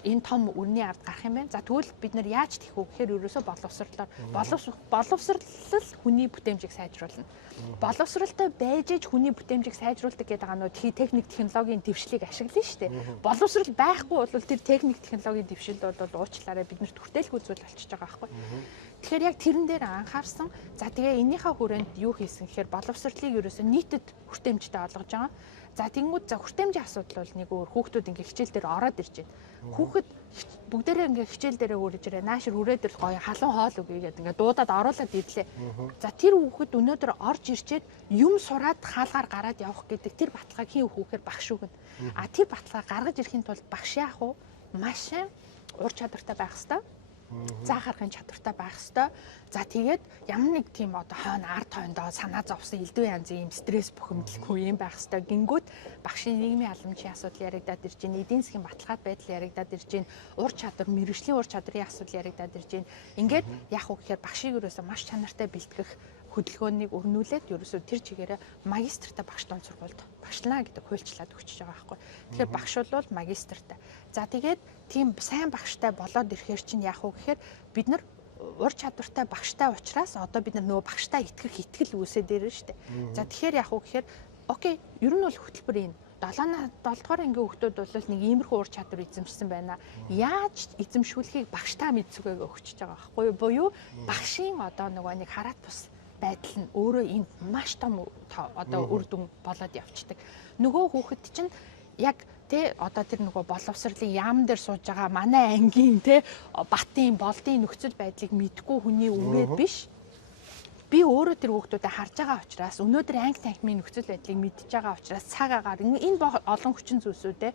энэ том үнний ард гарах юм байна. За тэгвэл бид нар яаж тийх вэ гэхээр ерөөсөө боловсрал хүний бүтээмжийг сайжруулна. Боловсралтай байж ээж хүний бүтээмжийг сайжруулдаг гэдэг аанууд техник технологийн дэвшлийг ашиглана шүү дээ. Боловсрал байхгүй бол тэр техник технологийн дэвшил бол уучлаарай биднэрт хүртээлгүй зүйл болчихж байгаа байхгүй. Тэгэхээр яг тэрэн дээр анхаарсан. За тэгээ энийхээ хүрээнд юу хийсэн гэхээр боловсролыг ерөөсөө нийтэд хүртээмжтэй олгож байгаа. За тэнгууд за хүртээмжийн асуудал бол нэг өөр хүүхдүүд ингээ хичээл дээр ороод ирж байна. Хүүхэд бүгдээрээ ингээ хичээл дээрээ үрж ирээ. Наашир хүрээд ир гоё халуун хоол үгүй гэдэг ингээ дуудаад оруулаад ирлээ. За тэр хүүхэд өнөөдөр орж ирчээд юм сураад хаалгаар гараад явах гэдэг тэр баталгааг хин хүүхээр багш өгнө. А тэр баталгаа гаргаж ирэхийн тулд багш яах вэ? Маш ур чадвартай байх хэвээр. Заа харахын чадвартай байх хэвээр. За тэгээд ямар нэг тийм одоо хойно ард хойндоо санаа зовсон элдв янзын юм стресс бухимдалгүй юм байх хэвээр. Гингүүт багшийн нийгмийн албанчийн асуудал яригадаад ирж байна. Эдийн засгийн баталгаад байдал яригадаад ирж байна. Ур чадвар, мэргэжлийн ур чадрын асуудал яригадаад ирж байна. Ингээд яах вэ гэхээр багшийг ерөөсөө маш чанартай бэлтгэх хөдөлгөөнийг өрнүүлээд ерөөсөө тэр чигээрээ магистртай багш дунд сургуульд багшлаа гэдэг хуульчлаад өгч байгаа байхгүй. Тэгэхээр багш бол магистртай. За тэгээд тийм сайн багштай болоод ирэхээр чинь яах вэ гэхээр бид нар ур чадвартай багштай учраас одоо бид нар нөгөө багштай итгэл үүсээд ирнэ шүү дээ. За тэгэхээр яах вэ гэхээр окей, ер нь бол хөтөлбөр энэ 7 дугаар ангийн хүүхдүүд бол нэг иймэрхүү ур чадвар эзэмшсэн байна. Яаж эзэмшүүлэхийг багштаа мэдсүгээ өгч байгаа байхгүй юу? Буюу багшийн одоо нөгөө нэг хараат бус байдал нь өөрөө энд маш том одоо үр дүн болоод явцдаг. Нөгөө хүүхэд чинь яг тэ одоо тэр нөгөө боловсролын яам дээр сууж байгаа манай ангийн тэ батын болдын нөхцөл байдлыг мэдгүй хүний үрээд биш. Би өөрөө тэр хүүхдүүдэд харж байгаа учраас өнөөдөр анги танхимын нөхцөл байдлыг мэдж байгаа учраас цагаагаар энэ олон хүчин зүйлсүүдээ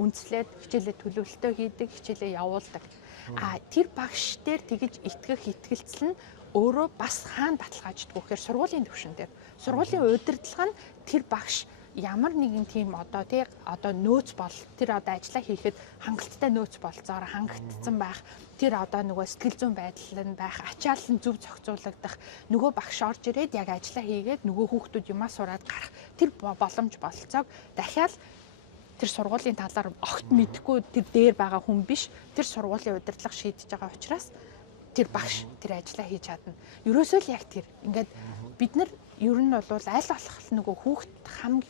үндэслээд хичээлээ төлөвлөлтөө хийдэг, хичээлээ явуулдаг. Тэр багш дээр тэгж итгэх итгэлцэл нь өөрөө бас хаана баталгааждаг вэ гэхээр сургуулийн түвшин дээр. Сургуулийн удирдлага нь тэр багш ямар нэгэн тийм одоо тий одоо нөөц бол тэр одоо ажиллаа хийхэд хангалттай нөөц болцоор хангагдсан байх. Тэр одоо нөгөө сэтгэл зүйн байдал нь байх, ачаал нь зөв зохицуулагдах. Нөгөө багш орж ирээд яг ажиллаа хийгээд нөгөө хүүхдүүд юмаа сураад гарах. Тэр боломж болцоог дахиад тэр сургуулийн талаар огт мэдэхгүй тэр дээр байгаа хүн биш. Тэр сургуулийн удирдлага шийдэж байгаа учраас тэр багш тэр ажиллаа хийж чадна. Ерөөсөө л яг тэр. Ингээд бид нар ер нь бол аль болох нөгөө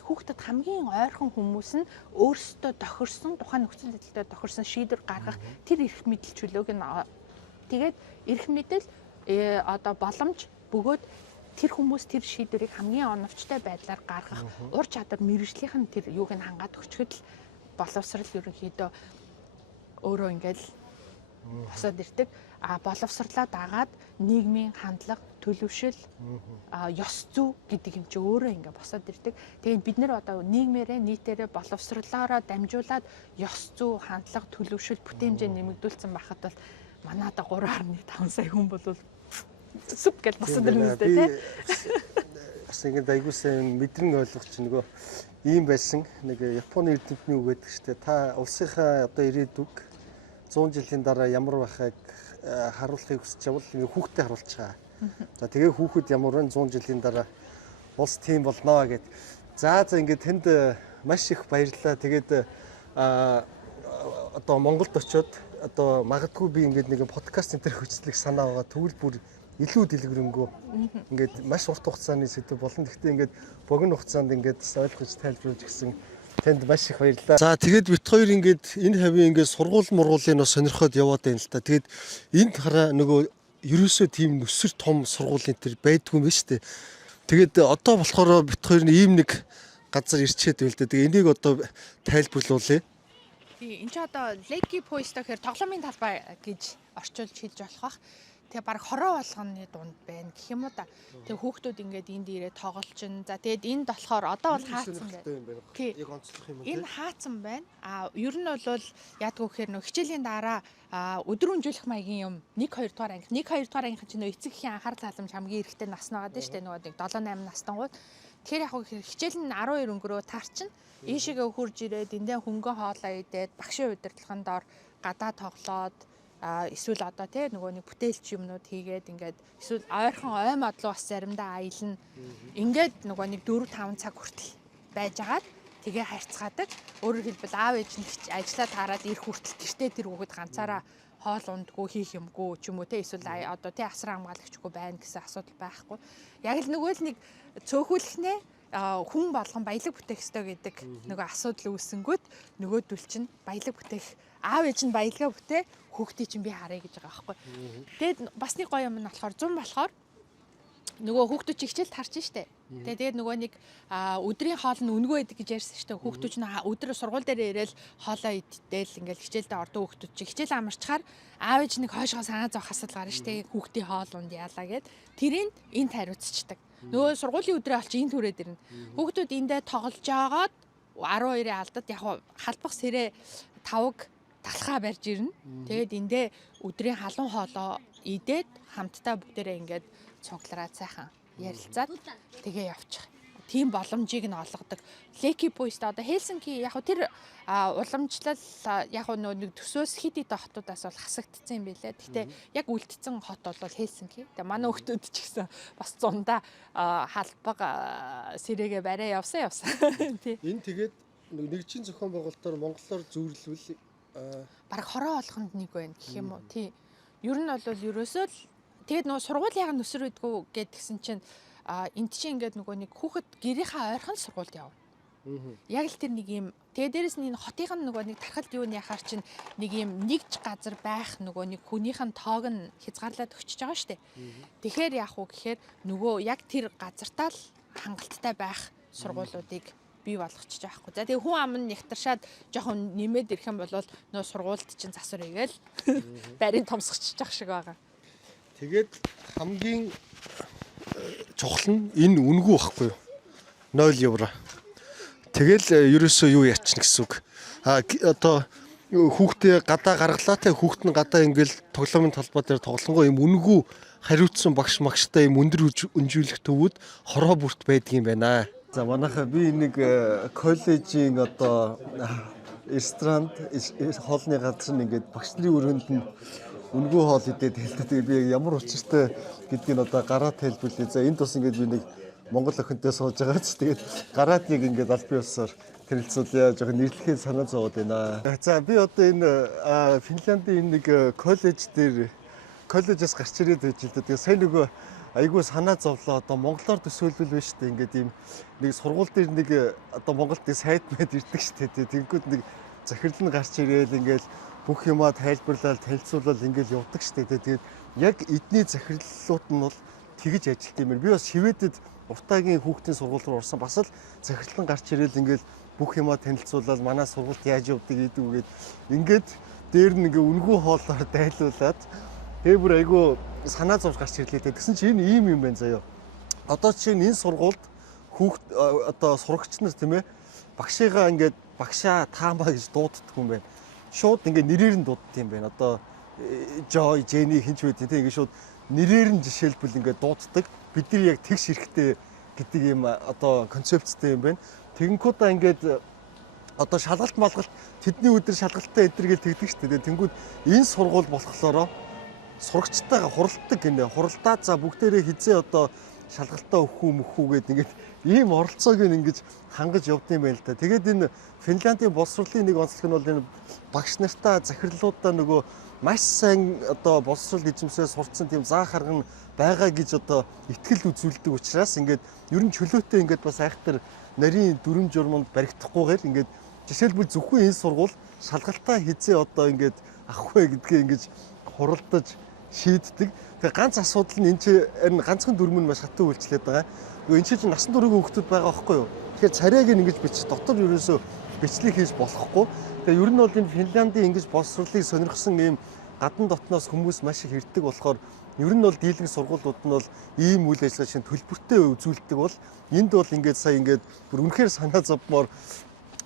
хүүхдэд хамгийн ойрхон хүмүүс нь өөрсдөө тохирсон тухайн нөхцөл байдлаар тохирсон шийдвэр гаргах тэр эрх мэдэл чөлөөг нь тэгээд эрх мэдэл одоо боломж бөгөөд тэр хүмүүс тэр шийдвэрийг хамгийн оновчтой байдлаар гаргах ур чадвар мэргэжлийнх нь тэр юуг нь хангаад өчгөд л боловсрал ерөнхийдөө өөрөө ингээд босоод ирдэг. Боловсрлаа дагаад нийгмийн хандлага, төлөвшил, ёс зүй гэдэг юм чи өөрөө ингээ босоод ирдэг. Тэгээд бид нэр одоо нийгмээрээ нийтээрээ боловсрлоороо дамжуулаад ёс зүй, хандлага, төлөвшил, бүтээмжээ нэмэгдүүлсэн байхад бол манайда 3.5 сая хүн бол сүп гэж босоод ирнэ үстэй тий. бас ингээд аягуулсан мэдрэн ойлгох чинь нөгөө ийм байсан. Нэг Японы эрдэмтний үг гэдэг чтэй та улсынхаа одоо ирээдүг 100 жилийн дараа ямар байхыг харуулахыг хүсэж явал ингээ хүүхдэд харуулчихаа. За тэгээ хүүхэд ямар вэ 100 жилийн дараа улс тийм болноо гэд. За ингээд тэнд маш их баярлалаа. Тэгээд одоо Монголд очиод одоо магадгүй би ингээд нэг подкаст энэ төр хөтлөх санаа байгаа. Тэгвэл бүр илүү дэлгэрэнгүй ингээд маш урт хугацааны сэдв болно. Гэхдээ ингээд богино хугацаанд ингээд ойлгож тайлбарлаж гисэн танд маш их баярлалаа. За тэгээд бит хоёр ингээд энэ хавийн ингээд сургууль бас сонирхоод яваад байна л та. Тэгээд энд хараа нөгөө ерөөсөө тийм өсөр том сургууль энэ төр байдгүй юм байна шүү дээ. Тэгээд одоо болохоор бит хоёр ийм нэг газар ирчээд байл дээ. Тэгээ энийг одоо тайлбарлуулъя. Энд ч одоо Lake Poist гэхээр тоглоомын талбай гэж орчуулж хэлж болох бах. Тэгээ баг хороо болгоны дунд байна гэх юм уу та. Тэгээ хүүхдүүд ингээд энд ирээ тоглолчин. За тэгээд энд болохоор одоо бол хаацсан байна. Яг онцлох юм уу? Энэ хаацсан байна. Ер нь бол яадгүй гэхээр нөх хичээлийн дараа өдрөөнжүүлэх маягийн юм 1-2 дугаар анги. 1-2 дугаар ангийнхан чинь нөө эцэг эхийн анхаарал халамж хамгийн эрэгтэй нас нь байгаа дээ шүү дээ. Нөгөө нэг 7-8 настангууд. Тэгэхээр яг хичээл нь 12 өнгөрөө таарчин. Ийшээгээ хурж ирээд эндээ хөнгөө хоолоо идээд багшийн удирдлагын доор гадаа тоглоод эсвэл одоо тий нөгөө нэг бүтээлч юмнууд хийгээд ингээд эсвэл ойрхон ой модлоо бас заримдаа аялна. Ингээд нөгөө нэг 4-5 цаг хүртэл байжгаад тэгээ харьцаадаг. Өөрөөр хэлбэл аав ээж нь ажиллаад хараад ирэх хүртэл гэртээ тэр хүүхэд ганцаараа хоол ундгүй хийх юмгүй ч юм уу тий эсвэл одоо тий асар хамгаалагчгүй байна гэсэн асуудал байхгүй. Яг л нөгөө л нэг цөөхүүлэхнээ хүн болгон баялаг бүтээх ёстой гэдэг нөгөө асуудал үүсэнгүүт нөгөөдөл чинь баялаг бүтээх аав ээж нь баялгаа бүтээ хүүхдийн чинь би харъя гэж байгаа байхгүй. Тэгээд бас нэг гоё юм нь болохоор 100 болохоор нөгөө хүүхдүүд чи хичээлд харж штэ. Тэгээд нөгөө нэг өдрийн хоол нь өнгөө идэг гэж ярьсан штэ. Хүүхдүүд чинь өдөр сургууль дээр ирээл хоолоо идтэл ингээл хичээлдээ ордог хүүхдүүд чи хичээл амарчхаар аав ээж нэг хойшоо санаа зовх асуудал гарна штэ. Хүүхдийн хоол унд яалаа гэд тэрийг энд хариуцчихдаг. Нөгөө сургуулийн өдрөө олч энэ түрээд ирнэ. Хүүхдүүд эндээ тоглож жагаад 12-ийн алдад яг халбах сэрээ 5-г талхаа барьж ирнэ. Тэгээд эндээ өдрийн халуун хоолоо идээд хамтдаа бүгдээрээ ингээд цуглараад сайхан ярилцаад тэгээ явчих. Тийм боломжийг нь олгодог. Lake Poist одоо Helsinki яг тэр уламжлал яг нэг төсөөс хит хит хотуудаас бол хасагдсан юм билээ. Гэхдээ яг үлдсэн хот бол Helsinki. Тэгээ манай хүмүүс ч гэсэн бас зундаа халбаг сэрэгээ барай явсан. Тий. Энэ тэгээд нэгжийн зохион байгуулалтаар монголоор зөвөрлөвл бараг хороо олохонд нэг байна гэх юм уу. Тий. Ер нь бол ерөөсөө л тэгээд нөгөө сургууль яг нүсэр байдгүй гэдгсэн чинь энд чинь ингээд нөгөө нэг хүүхэд гэрийнхаа ойрхон сургуульд явна. Яг л тэр нэг юм тэгээ дээрэс нь энэ хотын нөгөө нэг тархалт юу нь яхаар чинь нэг юм нэгж газар байх нөгөө нэг хүнийхэн тоог нь хязгаарлаад өчөж байгаа шүү дээ. Тэгэхээр яах вэ гэхээр нөгөө яг тэр газартаа л хангалттай байх сургуулиудыг бий болгочих жоохгүй. За тэгээ хүн ам нь нэгтаршаад жоохон нэмээд ирэх юм бол нөө сургуульд чинь засвар игээл барийн томсгочих шиг байгаа. Тэгээд хамгийн чухал нь энэ үнгүй байхгүй юу? 0 евро. Тэгэл ерөөсөө юу ячна гэсэн үг. Одоо хүүхдээ гадаа гаргалаа те хүүхд нь гадаа ингээл тоглоомын талбай дээр тоглонгоо юм үнгүй хариуцсан багш магштай юм өндөр өнжүүлэх төвүүд хороо бүрт байдгийм байна. За манайхаа би нэг коллежийн одоо ресторан хоолны газар ингээд багш нарын өрөөнд нь үнгүй хоол идээд хэлдэг. Би ямар учиртай гэдгийг одоо гараад хэлбэлээ. За энд бас ингээд би нэг Монгол охинтой сууж байгаа ч тэгээд гараад нэг ингээд аль бие усаар тэрэлцүүлээ жоохон нэрлэхээ санаа зовоод байна. За би одоо энэ Финляндийн нэг коллеж дээр коллежээс гарч ирээд байж л да. Тэгээд сайн нөгөө айгүй санаа зовлоо. Одоо монголоор төсөөлбөл байна шүү дээ. Ингээд ийм нэг сургууль дээр нэг одоо Монголд нэг сайд мэд ирдэг шүү дээ. Тэгэнгүүт нэг захирал нь гарч ирээл ингээд бүх юмаа тайлбарлаад танилцуулаад ингээд явдаг шүү дээ. Тэгээд яг эдний захирлууд нь бол тэгж ажилт юм. Би бас Шведэд уртаагийн хүүхдийн сургууль руу орсон. Бас л захирлан гарч ирээл ингээд бүх юмаа танилцуулаад манай сургуульд яаж явдаг гэдэг ингээд дээр нэг үнгүй хоолоор дайлуулад тэгээ бүр айгүй санаа зовж гарч ирлээ. Тэгсэн чинь энэ ийм юм байна заяа. Одоо чинь энэ сургуульд хүүхд одоо сурагч нар тийм ээ багшигаа ингээд багшаа таамаа гэж дууддаг юм байна. Шууд ингээд нэрээр нь дууддаг юм байна. Одоо Joy, Jenny хинч байд тийм ингээд шууд нэрээр нь жишээлбэл ингээд дууддаг. Бид нар яг тэгш ирэхдээ гэдэг ийм одоо концепцтэй юм байна. Тэгэнгүүтээ ингээд одоо шалгалт малгалт тэдний өдөр шалгалттай эдэргээл тэгдэг шүү дээ. Тэнгүүд энэ сургууль болохоор сурагчтайгаа хуралдаг гинэ. Хуралдаад за бүгдээрээ хизээ одоо шалгалтаа өгөх үү гэд ингээд ийм оролцоог ингэж хангаж явдсан юм байна л да. Тэгээд энэ Финляндийн боловсролын нэг онцлог нь бол энэ багш нартаа захирлуудаа нөгөө маш сайн одоо боловсрол эзэмсээ сурцсан тийм заа харган байгаа гэж одоо итгэл үзүүлдэг учраас ингээд ер нь чөлөөтэй ингээд бас айхтар нарийн дүрм журманд баригдахгүйгээр ингээд жишээлбэл зөвхөн энэ сургууль шалгалтаа хизээ одоо ингээд авах вэ гэдгээ ингэж хуралдаж шийддэг. Тэгээ ганц асуудал нь энэ чинь ганцхан дүрм нь маш хатуу үйлчлээд байгаа. Нөгөө энэ чинь насан туршийн хүүхдүүд байгаа байхгүй юу? Тэгэхээр царайг ингэж бич дотор ерөөсөө бичлэг хийж болохгүй. Тэгээ ер нь бол энэ Финляндийн ингэж боловсролыг сонирхсан ийм гадна дотноос хүмүүс маш их ирдэг болохоор ер нь бол дийлэнх сургуулиуд нь бол ийм үйл ажиллагаа чинь төлбөртэй үзүүлдэг бол энд бол ингээд сая ингээд бүр үнэхээр санаа зовмоор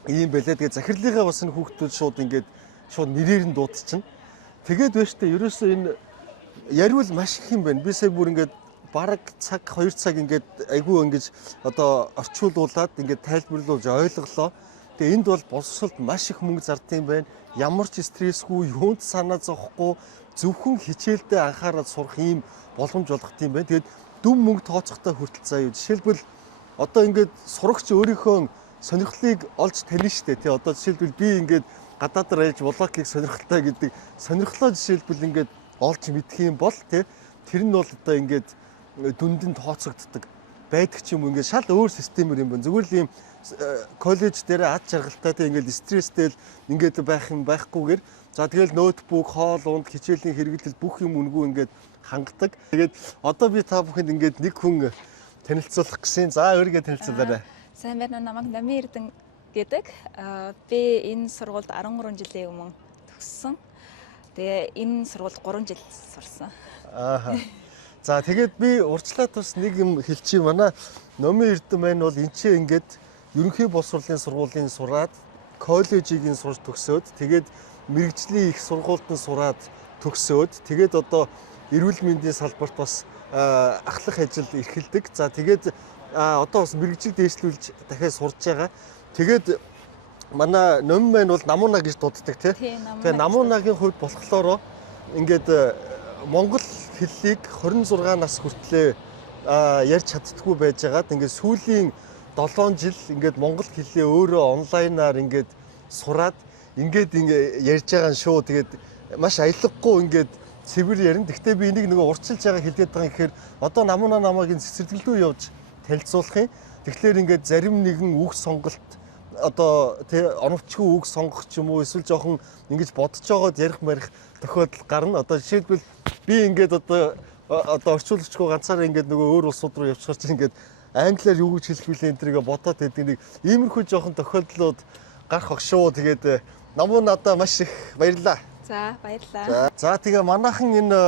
ийм байлаа. Тэгээ захирлынхаа бас энэ хүүхдүүд шууд нэрээр нь дуудчихна. Тэгээд байж тээ ерөөсөө энэ яриул маш их юм байна. Би сая бүр ингээд бараг цаг 2 цаг ингээд айгүй ингэж одоо орчуулуулад ингээд тайлбарлуулж ойлголоо. Тэгээ энд бол боловсролд маш их мөнгө зардсан юм байна. Ямар ч стрессгүй, юунд санаа зовхгүй, зөвхөн хичээлдээ анхаарал сурах ийм боломж олгох юм байна. Тэгээд дүн мөнгө тооцохдоо хүртэл заяа. Жишээлбэл одоо ингээд сурагч өөрийнхөө сонирхлыг олж таньна штэ тий. Одоо жишээлбэл би ингээд гадаадаар ээж блокийг сонирхолтой гэдэг сонирхлоо жишээлбэл ингээд олж мэдэх юм бол тий. Тэр нь бол одоо ингээд дүндэн тооцогддог байдаг ч юм уу. Ингээд шал өөр системээр юм байна. Зүгээр л ийм коллеж дээр ад жаргалтай тий ингээд стресстэй л ингээд байх юм байхгүйгээр за тэгэл ноутбук, хоол унд, хичээлийн хэрэглэл бүх юм үнгүй ингээд хангадаг. Тэгээд одоо би та бүхэнд ингээд нэг хүн танилцуулах гэсэн. За өөрийгөө танилцуулаарай. Сайн байна уу? Намайг Нами Эрдэнэ гэдэг. Би энэ сургуульд 13 жилийн өмнө төгссөн. Тэгээ энэ сургуульд 3 жил сурсан. Ааха. За тэгээд би урьдчилаад бас нэг юм хэлчихье. Манай Нами Эрдэнэ маань бол энэ чинь ингээд ерөнхий боловсролын сургуулийн сураад коллежийг нь сурч төгсөөд тэгээд мэрэгжлийн их сургуульд нь сураад төгсөөд тэгээд одоо эрүүл мэндийн салбарт бас ахлах ажил эрхэлдэг. За тэгээд одоо бас мэрэгжил дээшлүүлж дахиад сурж байгаа. Тэгээд манай Нами маань бол Намууна гэж дууддаг тий. Тэгээд Намуунагийн хувьд болохоор ингээд монгол хэллийг 26 нас хүртлээр ярьж чаддаггүй байж байгаад ингээд сүүлийн 7 жил ингээд монгол хэлээ өөрөө онлайнаар ингээд сураад ингээд ярьж байгаа шүү. Тэгээд маш аялгагүй ингээд цэвэр ярина. Гэхдээ би энийг нөгөө урчилж байгаа хэлээд байгаа юм гэхээр одоо Намууна намаагийн цэцэрлэгдүү явж танилцуулах юм. Тэгэхээр ингээд зарим нэгэн үг сонголт одоо тий оновчгүй үг сонгох ч юм уу эсвэл жоохон ингэж бодож байгаад ярих марих тохиолдол гарна. Одоо жишээлбэл би ингээд одоо орчуулагчгүй ганцаараа ингээд нөгөө өөр улсууд руу явчихар чинь ингээд англиар юу гэж хэлэх вүлээ энэ тэрийг бодоод байдаг нэг иймэрхүү жоохон тохиолдлууд гарах баг шүү. Тэгээд Намууна надаа маш их баярлалаа. За баярлалаа. За тэгээ манайхан энэ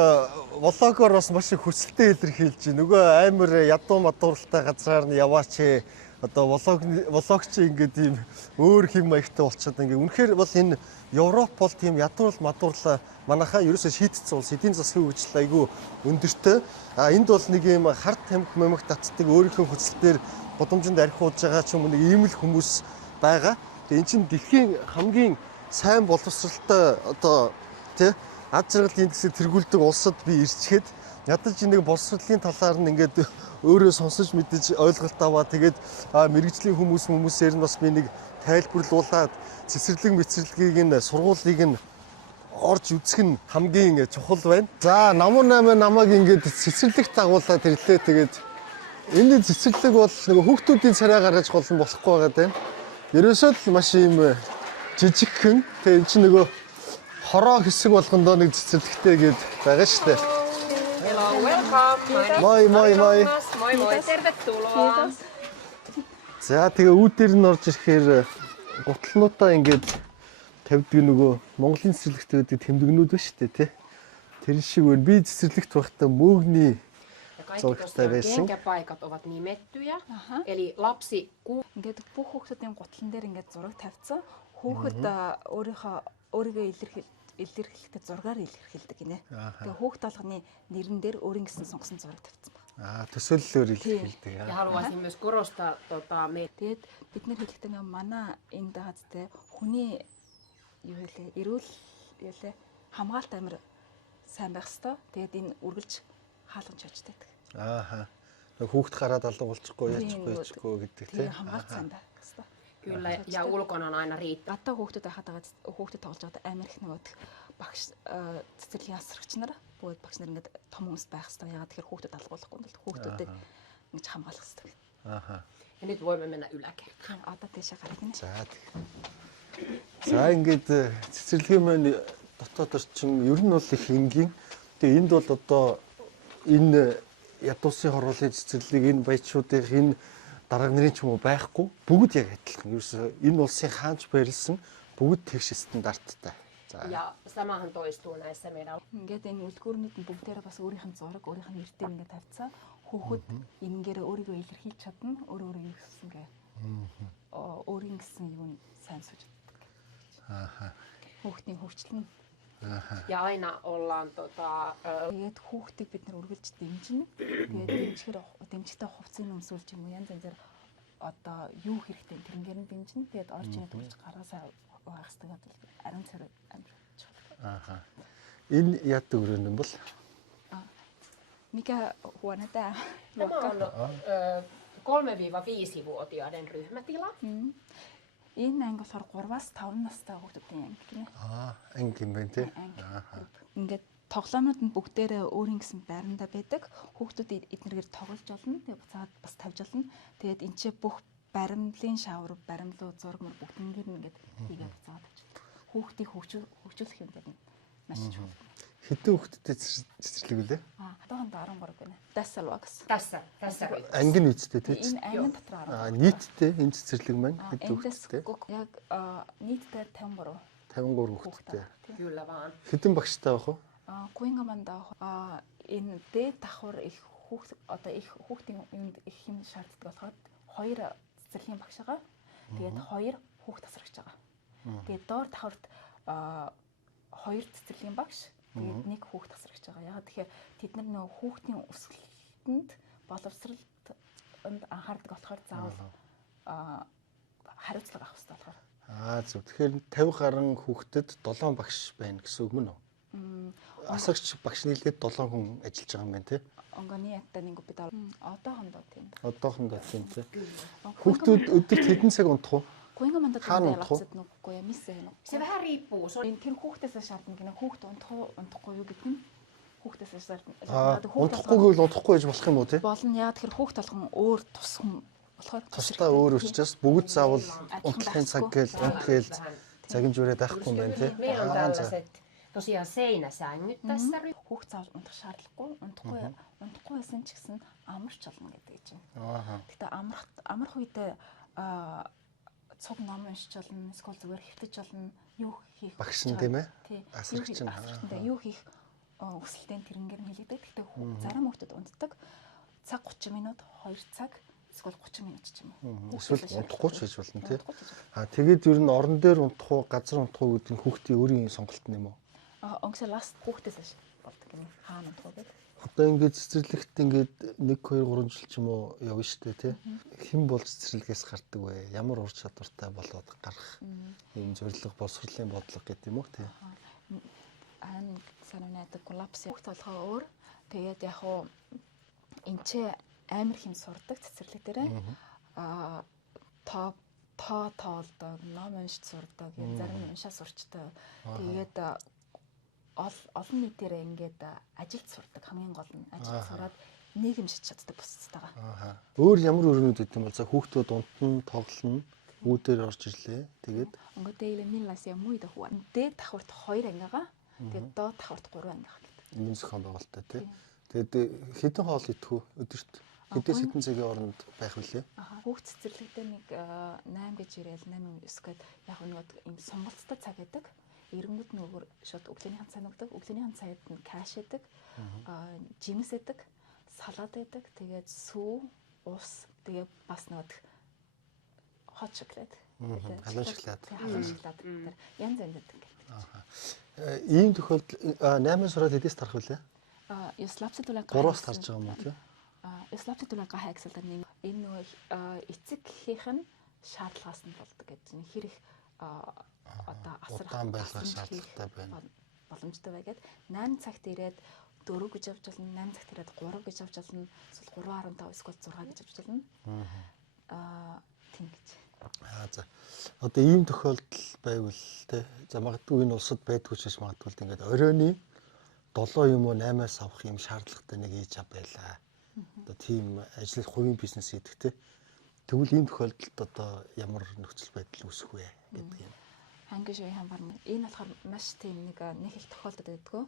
влогоор бас маш их хүсэлтэй илэрхийлж байна. Нөгөө амар ядуу мадууралтай газраар нь яваач. Одоо влогч ингээд ийм өөр хэм маягтай болчиход ингээ. Үнэхээр бол энэ Европ бол тийм ядуурл мадуурлаа манайхаа ерөөсөө шийдсэн улс. Эдийн засгийн хөгжил айгүй өндөртэй. Энд бол нэг ийм хард тамхи мамх татдаг өөрийнхөө хүсэлтээр гудамжинд архиулж байгаа ч юм уу нэг ийм л хүмүүс байгаа. Тэгээ эн чинь дэлхийн хамгийн сайн боловсралтай одоо тий ад жаргалын индексийг тэргүүлдэг улсад би ирчихэд ядаж нэг боловсролын талаар нь ингээд өөрөө сонсож мэдэж ойлголт аваа. Тэгээд мэрэгжлийн хүмүүсээр нь бас би нэг тайлбарлуулад цэцэрлэгийг нь сургуулийг нь орж үзэх нь хамгийн чухал байна. За Намууна намайг ингээд цэцэрлэгт дагуулад ирлээ. Тэгээд энэ цэцэрлэг бол нэг хүүхдүүдийн царай гаргаж голн болохгүй байгаа даа. Ерөөсөө л маш юм жижигхэн. Тэгээ эн чинь нөгөө хороо хэсэг болгондоо нэг цэцэрлэгтэй гээд байгаа шүү дээ. Мой. За тэгээ үүдээр нь орж ирэхээр гутлнуудаа ингээд тавьдаг нөгөө Монголын цэцэрлэгт байдаг тэмдэгнүүд ба шүү дээ тий. Тэр шиг байна. Би цэцэрлэгт байхдаа мөөгний зурагтай байсан. Ингээд бүх хүүхдүүдийн гутлан дээр ингээд зураг тавьсан. Хүүхэд өөрийгөө илэрхийлэхдээ зургаар илэрхийлдэг гинэ. Тэгээ хүүхд толгоны нэрэн дээр өөрийн гэсэн сонгосон зураг тавьсан баг. Төсөөллөөр илэрхийлдэг. Haluaisin myös korostaa Тэгээд бид нэр хэлэхдээ нэг манай энэ даацтай хүний юу хэлээ эрүүл ялээ хамгаалалт амир сайн байх хэвээр. Тэгээд энэ үргэлж хаалгаж явждаг. Хүүхд гараад алга болчихгүй яачихгүй гэдэг тийм. Хамгаалалт сайн байх хэвээр. kyllä ja ulkona on aina riittävä. Гадаа хүүхдүүд байхад хүүхдэд тоглож байгаад амар их нөгөө багш цэцэрлэгийн асрагч нар бөгөөд багш нар ингээд том хүмүүс байх хэвээр. Ягаад тэгэхээр хүүхдүүд алгуулахгүй юм бол хүүхдүүдэд ингэж хамгаалах хэвээр. Ja nyt voimme mennä yläkertaan. Одоо тийшээ гарах нь. За ингээд цэцэрлэгийн маань дотоод орчин ер нь бол их энгийн. Тэгээ энд бол одоо энэ ядуусын хорлолын цэцэрлэг энэ баячуудын энэ дарга нарын ч юм уу байхгүй бүгд яг адилхан. Ерөөсөө энэ улсын хаанч байрлсан бүгд тэгш стандарттай. Ja samahan toistuu näissä meidän. Ингээд энэ үлгүүрнүүд нь бүгдээрээ бас өөрийнх нь зураг, өөрийнх нь нэртэй ингээд тавьцсан. Хүүхэд энэгээр өөрийгөө илэрхийлж чадна. Өөрөө юу гэсэн гээ. Өөрийн гэсэн юу сайн сууж чаддаг. Хүүхдийн хөгжил нь. Ja aina ollaan Тэгээд хүүхдийг бид нар үргэлж дэмжинэ. Тэгээд дэмжихтэй хувцсыг өмсүүлж юм уу янз янзаар одоо юу хэрэгтэй тэрнгээр нь дэмжинэ. Тэгээд орчны төвч гараасаа байх хэрэгтэй ариун царай амир. Энэ яадаг өрөөнд юм бол mikä huone tää? Tämä on 3-5-vuotiaiden ryhmätila. Энэ анги болохоор 3-5 настай хүүхдүүдийн анги гинэ. Анги юм байна тий. Ингээд тоглоомнууд нь бүгдээрээ өөрийн гэсэн байранда байдаг. Хүүхдүүд эднэргээр тоглож болно. Тэгээ буцаад бас тавьж болно. Тэгээд энэ ч бүх баримлын шавар, баримлуу зураг мөр бүгднээр нь ингээд хийгээд буцаад тавьж. Хүүхдийг хөгжүүлэх юм дээр нь маш чухал. Хэдэн хүүхдтэй цэцэрлэг үлээ? Одоохондоо 13 гинэ. Tässä luokassa. Tässä. Анги нь үсттэй тий. Энэ ангин дотор 13. Нийтдээ энэ цэцэрлэг маань хэдэн хүүхдтэй? Яг нийтдээ 53. 53 хүүхдтэй. Kyllä vaan. Хэдэн багштай байх вэ? Kuinka monta энэ дээд давхар их хүүхд одоо их хүүхдийн юмд их юм шаарддаг болохоор 2 цэцэрлэгийн багш байгаа. Тэгээд 2 хүүхд тасрагч байгаа. Тэгээд доор давхарт 2 цэцэрлэгийн багш, тэгээд 1 хүүхд тасрагч байгаа. Ягаад тэгэхээр тэд нар нөгөө хүүхдийн өсөлтөнд боловсролд анхаардаг болохоор заавал хариуцлага авах хэрэгтэй болохоор. Зөв. Тэгэхээр 50 гаруй хүүхдэд 7 багш байна гэсэн үг мөн үү? Асагч багш нийлээд 7 хүн ажиллаж байгаа юм байна тий. Онгоны ятта нэг бид одоохондоо тийм. Одоохондоо тийм тий. Хүүхдүүд өдөрт хэдэн цаг унтах вэ? Kuinka monta tuntia lapset nukkuu ja missä he nukkuu? Se vähän riippuu. Тэр хүүхдээсээ шаардна гинэ. Хүүхд унтахгүй юу гэдэг нь хүүхдээсээ шаардна. Унтахгүй гэвэл унтахгүй байж болох юм уу тий? Болно. Яа тэгэхээр хүүхд толгон өөр тус хүн болохоор тусдаа өөр учраас бүгд заавал унтлахын цаг гээл унтгээл цагийн зүрээ байхгүй юм байна тий. Meillä on tällaiset tosiaan seinäsängyt tässä. Хүүхд заавал унтах шаардлагагүй. Унтахгүй байсан ч гэсэн амарч болно гэдэг чинь. Гэтэ амрах үедээ цуг ном уншиж болно, эсвэл зүгээр хэвтэж болно, юу хийх багш нь тийм ээ? Асрагч нь юу хийх өсөлтийн тэрнгээр нь хэлэгдэг. Гэхдээ зарим хүүхдүүд унтдаг цаг 30 минут, 2 цаг, эсвэл 30 минут ч юм уу. Эсвэл унтахгүй ч хийж болно тий. Тэгээд ер нь орон дээр унтах уу, газар унтах уу гэдэг нь хүүхдийн өөрийн сонголт юм уу? Өнгөсөө ласт хүүхдээс болдог юм. Хаана унтах вэ гэдэг. Одоо ингээд цэцэрлэгт ингээд 1 2 3 жил ч юм уу явна штэ тий. Хэн бол цэцэрлэгээс гардаг вэ? Ямар ур чадвартай болоод гарах юм зорилго боловсролын бодлого гэдэг юм уу тий. Ан санаадаг коллапс явах толгоо өөр. Тэгээд яг уу энэ ч амар хэм сурдаг цэцэрлэг дээрээ тоолдог, ном уншиж сурдаг, зарим уншаа сурчдаг. Тэгээд олон нийтээрээ ингээд ажилд сурдаг хамгийн гол нь ажилд сураад нийгэмшиж чаддаг бусдтайгаа. Өөр ямар өрнүүд гэдэг юм бол за хүүхдүүд унтна, тоглоно, үүдээр орж ирлээ. Тэгээд Onko teille millaisia muita huoneita? Дээд давхарт 2 ангигаа, тэгээд доод давхарт 3 ангигаа гэдэг. энэ зохион байгуулалттай тий. Тэгээд хэдэн хоол идэх үү өдөрт? Хэдээс хэдэн цагийн хооронд байх вүлээ? Хүүхд цэцэрлэгтээ нэг 8 гэж ирээл 8 9 гээд яг нэг юм сонголттой цаг байдаг. Эрэнгүүд нөгөө шууд өглөөнийхэн цай нүгдэг. Өглөөнийхэн цайд нь каш байдаг. Жимс байдаг. Салат байдаг. Тэгээд сүү, ус, тэгээд бас нэг hot chocolate. Халуун шоколад. Халуун шоколад. Янз янз байдаг. Ийм тохиолдолд 8 сураад хэдээс тарах вүлээ? Jos lapsi tulee 3-аас тарж байгаа юм уу тий? Слотын төлөө гахаа гэсэн нэг энэ нөгөө эцэг хийх нь шаардлагаас нь болдог гэж нэг хэрэг одоо асар удаан байлгах шаардлагатай байна. Боломжтой байгаад 8 цагт ирээд 4 гэж авч болно, 8 цагт ирээд 3 гэж авч болно, эсвэл 3.5 эсвэл 6 гэж авч болно. Тийм гэж. За. Одоо ийм тохиолдол байвал те. За магадгүй энэ улсад байдгүй ч гэж магадгүй ингээд оройны 7 юм уу 8-аас авах юм шаардлагатай нэг ээж ав байлаа. Одоо тийм ажил хувийн бизнес хийдэг те. Тэгвэл ийм тохиолдолд одоо ямар нөхцөл байдал үүсэх вэ гэдэг юм. Анги шиг хамбарна. Энэ болохоор маш тийм нэг их тохиолдод байдгүй.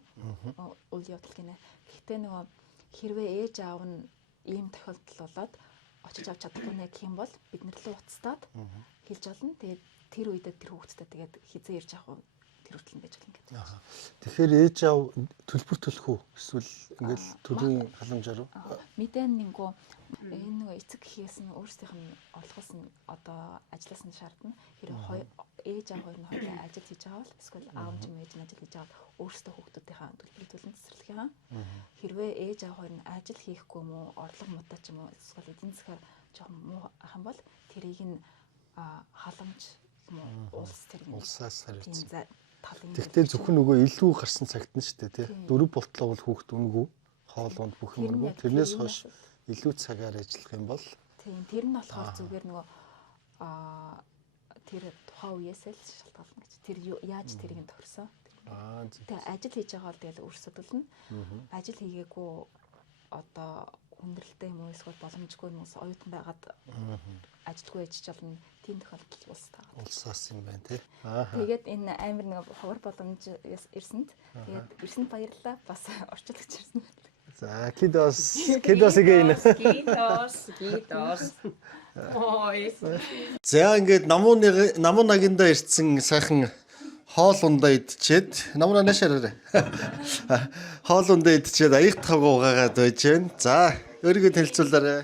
Үйл явдал гинэ. Гэхдээ нөгөө хэрвээ ээж аав нь ийм тохиолдол болоод очиж авч чадахгүй нэ гэх юм бол бид нэрлээ уцтаад хэлж олно. Тэгээд тэр үедээ тэр хүүхэдтэй тэгээд хизээ ирж авах тэр хүртэл байж болно гэж. Тэгэхээр ээж аав төлбөр төлөх үү? Эсвэл ингээл төрийн халамжаар уу? Мэдэн нэггүй энэ нөгөө эцэг хийсэн өөрсдийнх нь орлогоос нь одоо ажлаас нь шаардна. Хэрэг ээж аав хоёр нь хоёулаа ажил хийж байгаа бол эсвэл аав ч юм ээж нь ажил хийж байгаа бол өөрсдөө хүүхдүүдийнхээ төлбөрийг төлөн цэцэрлэхээ. Хэрвээ ээж аав хоёр нь ажил хийхгүй юм уу, орлого муутай ч юм уу, эсвэл эдийн засгаар жоохон муу ах юм бол тэрийг нь халамж юм уу улс тэрийг улсаас хариуцсан. талын. Тэгтээ зөвхөн нөгөө илүү гарсан цагт нь шүү дээ тий. 4 болтлоо бол хүүхд үнэгүй хоолунд бүх юм үнэгүй. Тэрнээс хойш илүү цагаар ажиллах юм бол тийм тэр нь болохоор зүгээр нөгөө тэр тухайн үеэс л шалтгаална гэж. Тэр яаж тэрийг нь тохирсон. Тэгээ ажил хийж байгаа бол тэгэл өөрсдөлнө. Ажил хийгээгүй одоо хүндрэлтэй юм уу эсвэл боломжгүй юм уу оюутан байгаад ажилгүй ажиллаж болно. Тийм тохиолдол улсаас юм байна тий. Тэгээд энэ амар нэг ховор боломж ирсэнд тэгээд ирсэнд баярлалаа. Бас орчуулагч ирсэн байна. За кидос igen. Кидос. Ой. За ингээд намуу нагинда ирсэн сайхан хоол ундаа идчихэд намуу наашаараа. Хоол ундаа идчихэд аяг тавга угаагаад байж байна. За өөрийгөө танилцуулаарай.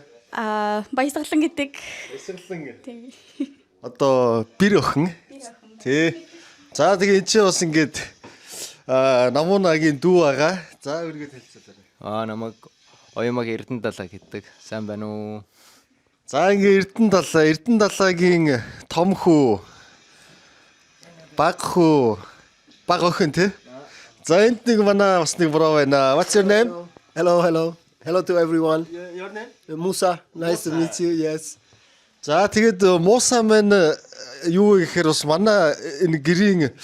Баясгалан гэдэг. Баясгалан. Тийм. Одоо бэр охин. Тий. За тэгээ энэ чинь бас ингээд намуу нагийн дүү байгаа. За өөрийгөө танилцуулаарай. Намайг Оёмаг Эрдэнэ далаа гэдэг. Сайн байна уу? За ингээ Эрдэнэ далаагийн том хүү баг охин тий. За энд нэг манай бас нэг буруу байна. What's your name? Hello to everyone. Your name? Musa. Nice to meet you. Yes. За тэгээд Муса маань юу гэхээр бас манай энэ гэрийн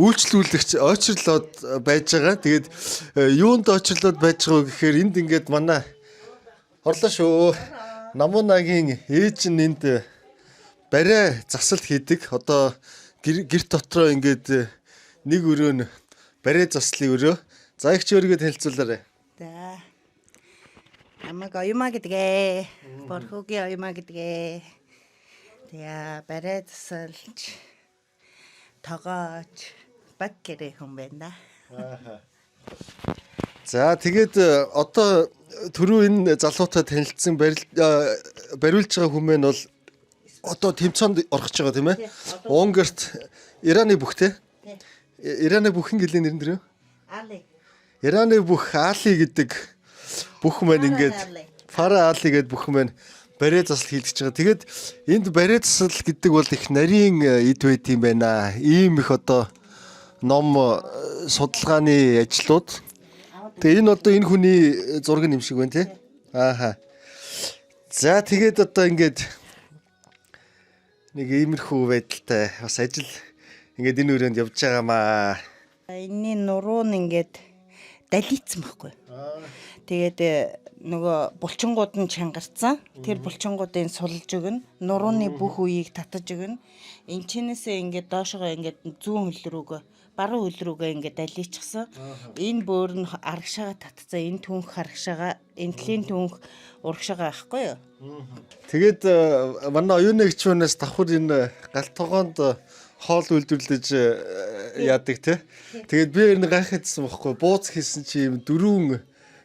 үйлчлүүлэгч очрлоод байж байгаа. Тэгээд юунд очрлоод байж байгаа гэхээр энд ингээд манай хорлоо шүү. Намуу нагийн ээж нь энд барай засалт хийдэг. Одоо гэрт дотроо ингээд нэг өрөө нь барай заслын өрөө. За их ч өөрийгөө танилцуулаарай. За. Намайг Оёмаа гэдгээ. Борхогийн Оёмаа гэдгээ. Тэгээ барай засалж тоогооч баг гэрээ хүн байна. За тэгээд одоо түрүү энэ залуутай танилцсан бариулж байгаа хүмүүс бол одоо тэмцээнд орох гэж байгаа тийм ээ. Унгарт Ираны бүх те. Ираны бүхэн гэлээ нэрэн дэрөө? Али. Ираны бүх Али гэдэг бүх маань ингээд Фара Али гэдэг бүх маань барай засал хийлгэж байгаа. Тэгээд энд барай засал гэдэг бол их нарийн эд байт юм байна. Ийм их одоо ном судалгааны ажлууд. Тэгээ энэ одоо энэ хүний зураг юм шиг байна тий. За тэгээд одоо ингээд нэг иймэрхүү байдалтай бас ажил ингээд энэ өрөөнд явж байгаамаа. Энэний нуруу нь ингээд далийцсан байхгүй. Тэгээд нөгөө булчингууд нь чангарцсан. Тэр булчингуудыг сулж өгнө. Нурууны бүх үеийг татаж өгнө. Энд чинээсээ ингээд доошогоо ингээд зүүн хөл рүүгөө баруун хөл рүүгээ ингээд далийчихсан. Энэ бөөр нь арагшаага татцсан. Энэ түнх арагшаага, энтлийн түнх урагшаага байхгүй юу? Тэгээд манай оюуны хчвэнээс давхар энэ галт тогоонд хоол үйлдвэрлэж яадаг тий. Тэгээд би энэ гайхагдсан байхгүй. Бууз хийсэн чи юм 4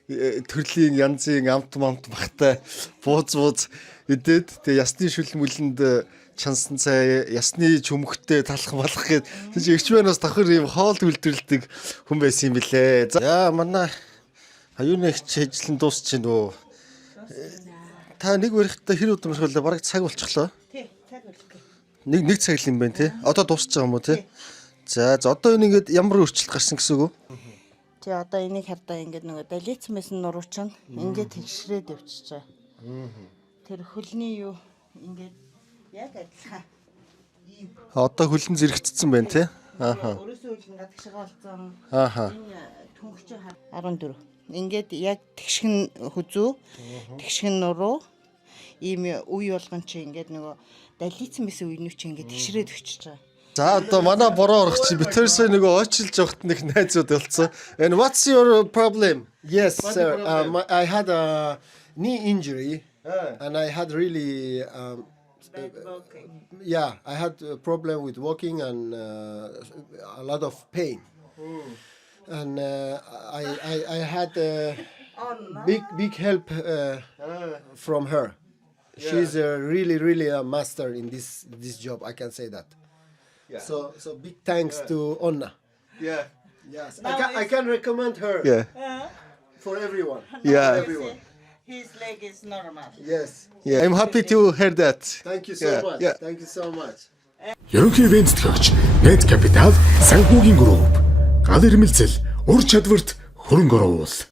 төрлийн янзын амт багтай бууз идээд тэгээ ясны шүлмөлөнд чансан цай ясны чөмхтэй талах малах гээд тийч эгчмэнээс давхар юм хоол үйлдвэрлэдэг хүн байсан юм билээ. За манай оюуны хч ажиллан дуусч гин үү. Та нэг барихтаа хэр удаа мөрхөлөө бараг цаг болчихлоо. Тий, цаг болчихлоо. Нэг цаг л юм байна тий. Одоо дуусч байгаа юм уу тий? За одоо энэ ингээд ямар өөрчлөлт гарсан гэсэн үг үү? Тий, одоо энийг хардаа ингээд нөгөө далицсан байсан нурууч нь ингээд тэгшрээд явчихж байгаа. Тэр хөлний юу ингээд яг адилхан. Одоо хөлн зэрэгцсэн байна тий. Ааха. Өөрөөсөө хөлн гадагшаа болсон. Ааха. Энэ түнхч 14. Ингээд яг тэгшгэн хүзүү, тэгшгэн нуруу ийм үе болгон чи ингээд нөгөө далицсан байсан үений чи ингээд тэгшрээд өчөж байгаа. За одоо манай бороо орох чи битэрсээ нөгөө ойчилж явахт нэг найзууд болсон. And what's your problem? Yes, sir. I had a knee injury, and I had really, yeah, I had a problem with walking and a lot of pain. And I had big help from her. She's really a master in this job. I can say that. Yeah. So big thanks to Onna. Yeah. Yes, I can recommend her. Yeah. For everyone. Yeah. Everyone. His leg is normal. Yes. Yeah. I'm happy to hear that. Thank you so much. Yeah. Thank you so much. Ерөнхий ивент зөвлөгч Net Capital санхүүгийн групп. Гал ирмэлцэл, ур чадварт хөрөнгө оруулалт.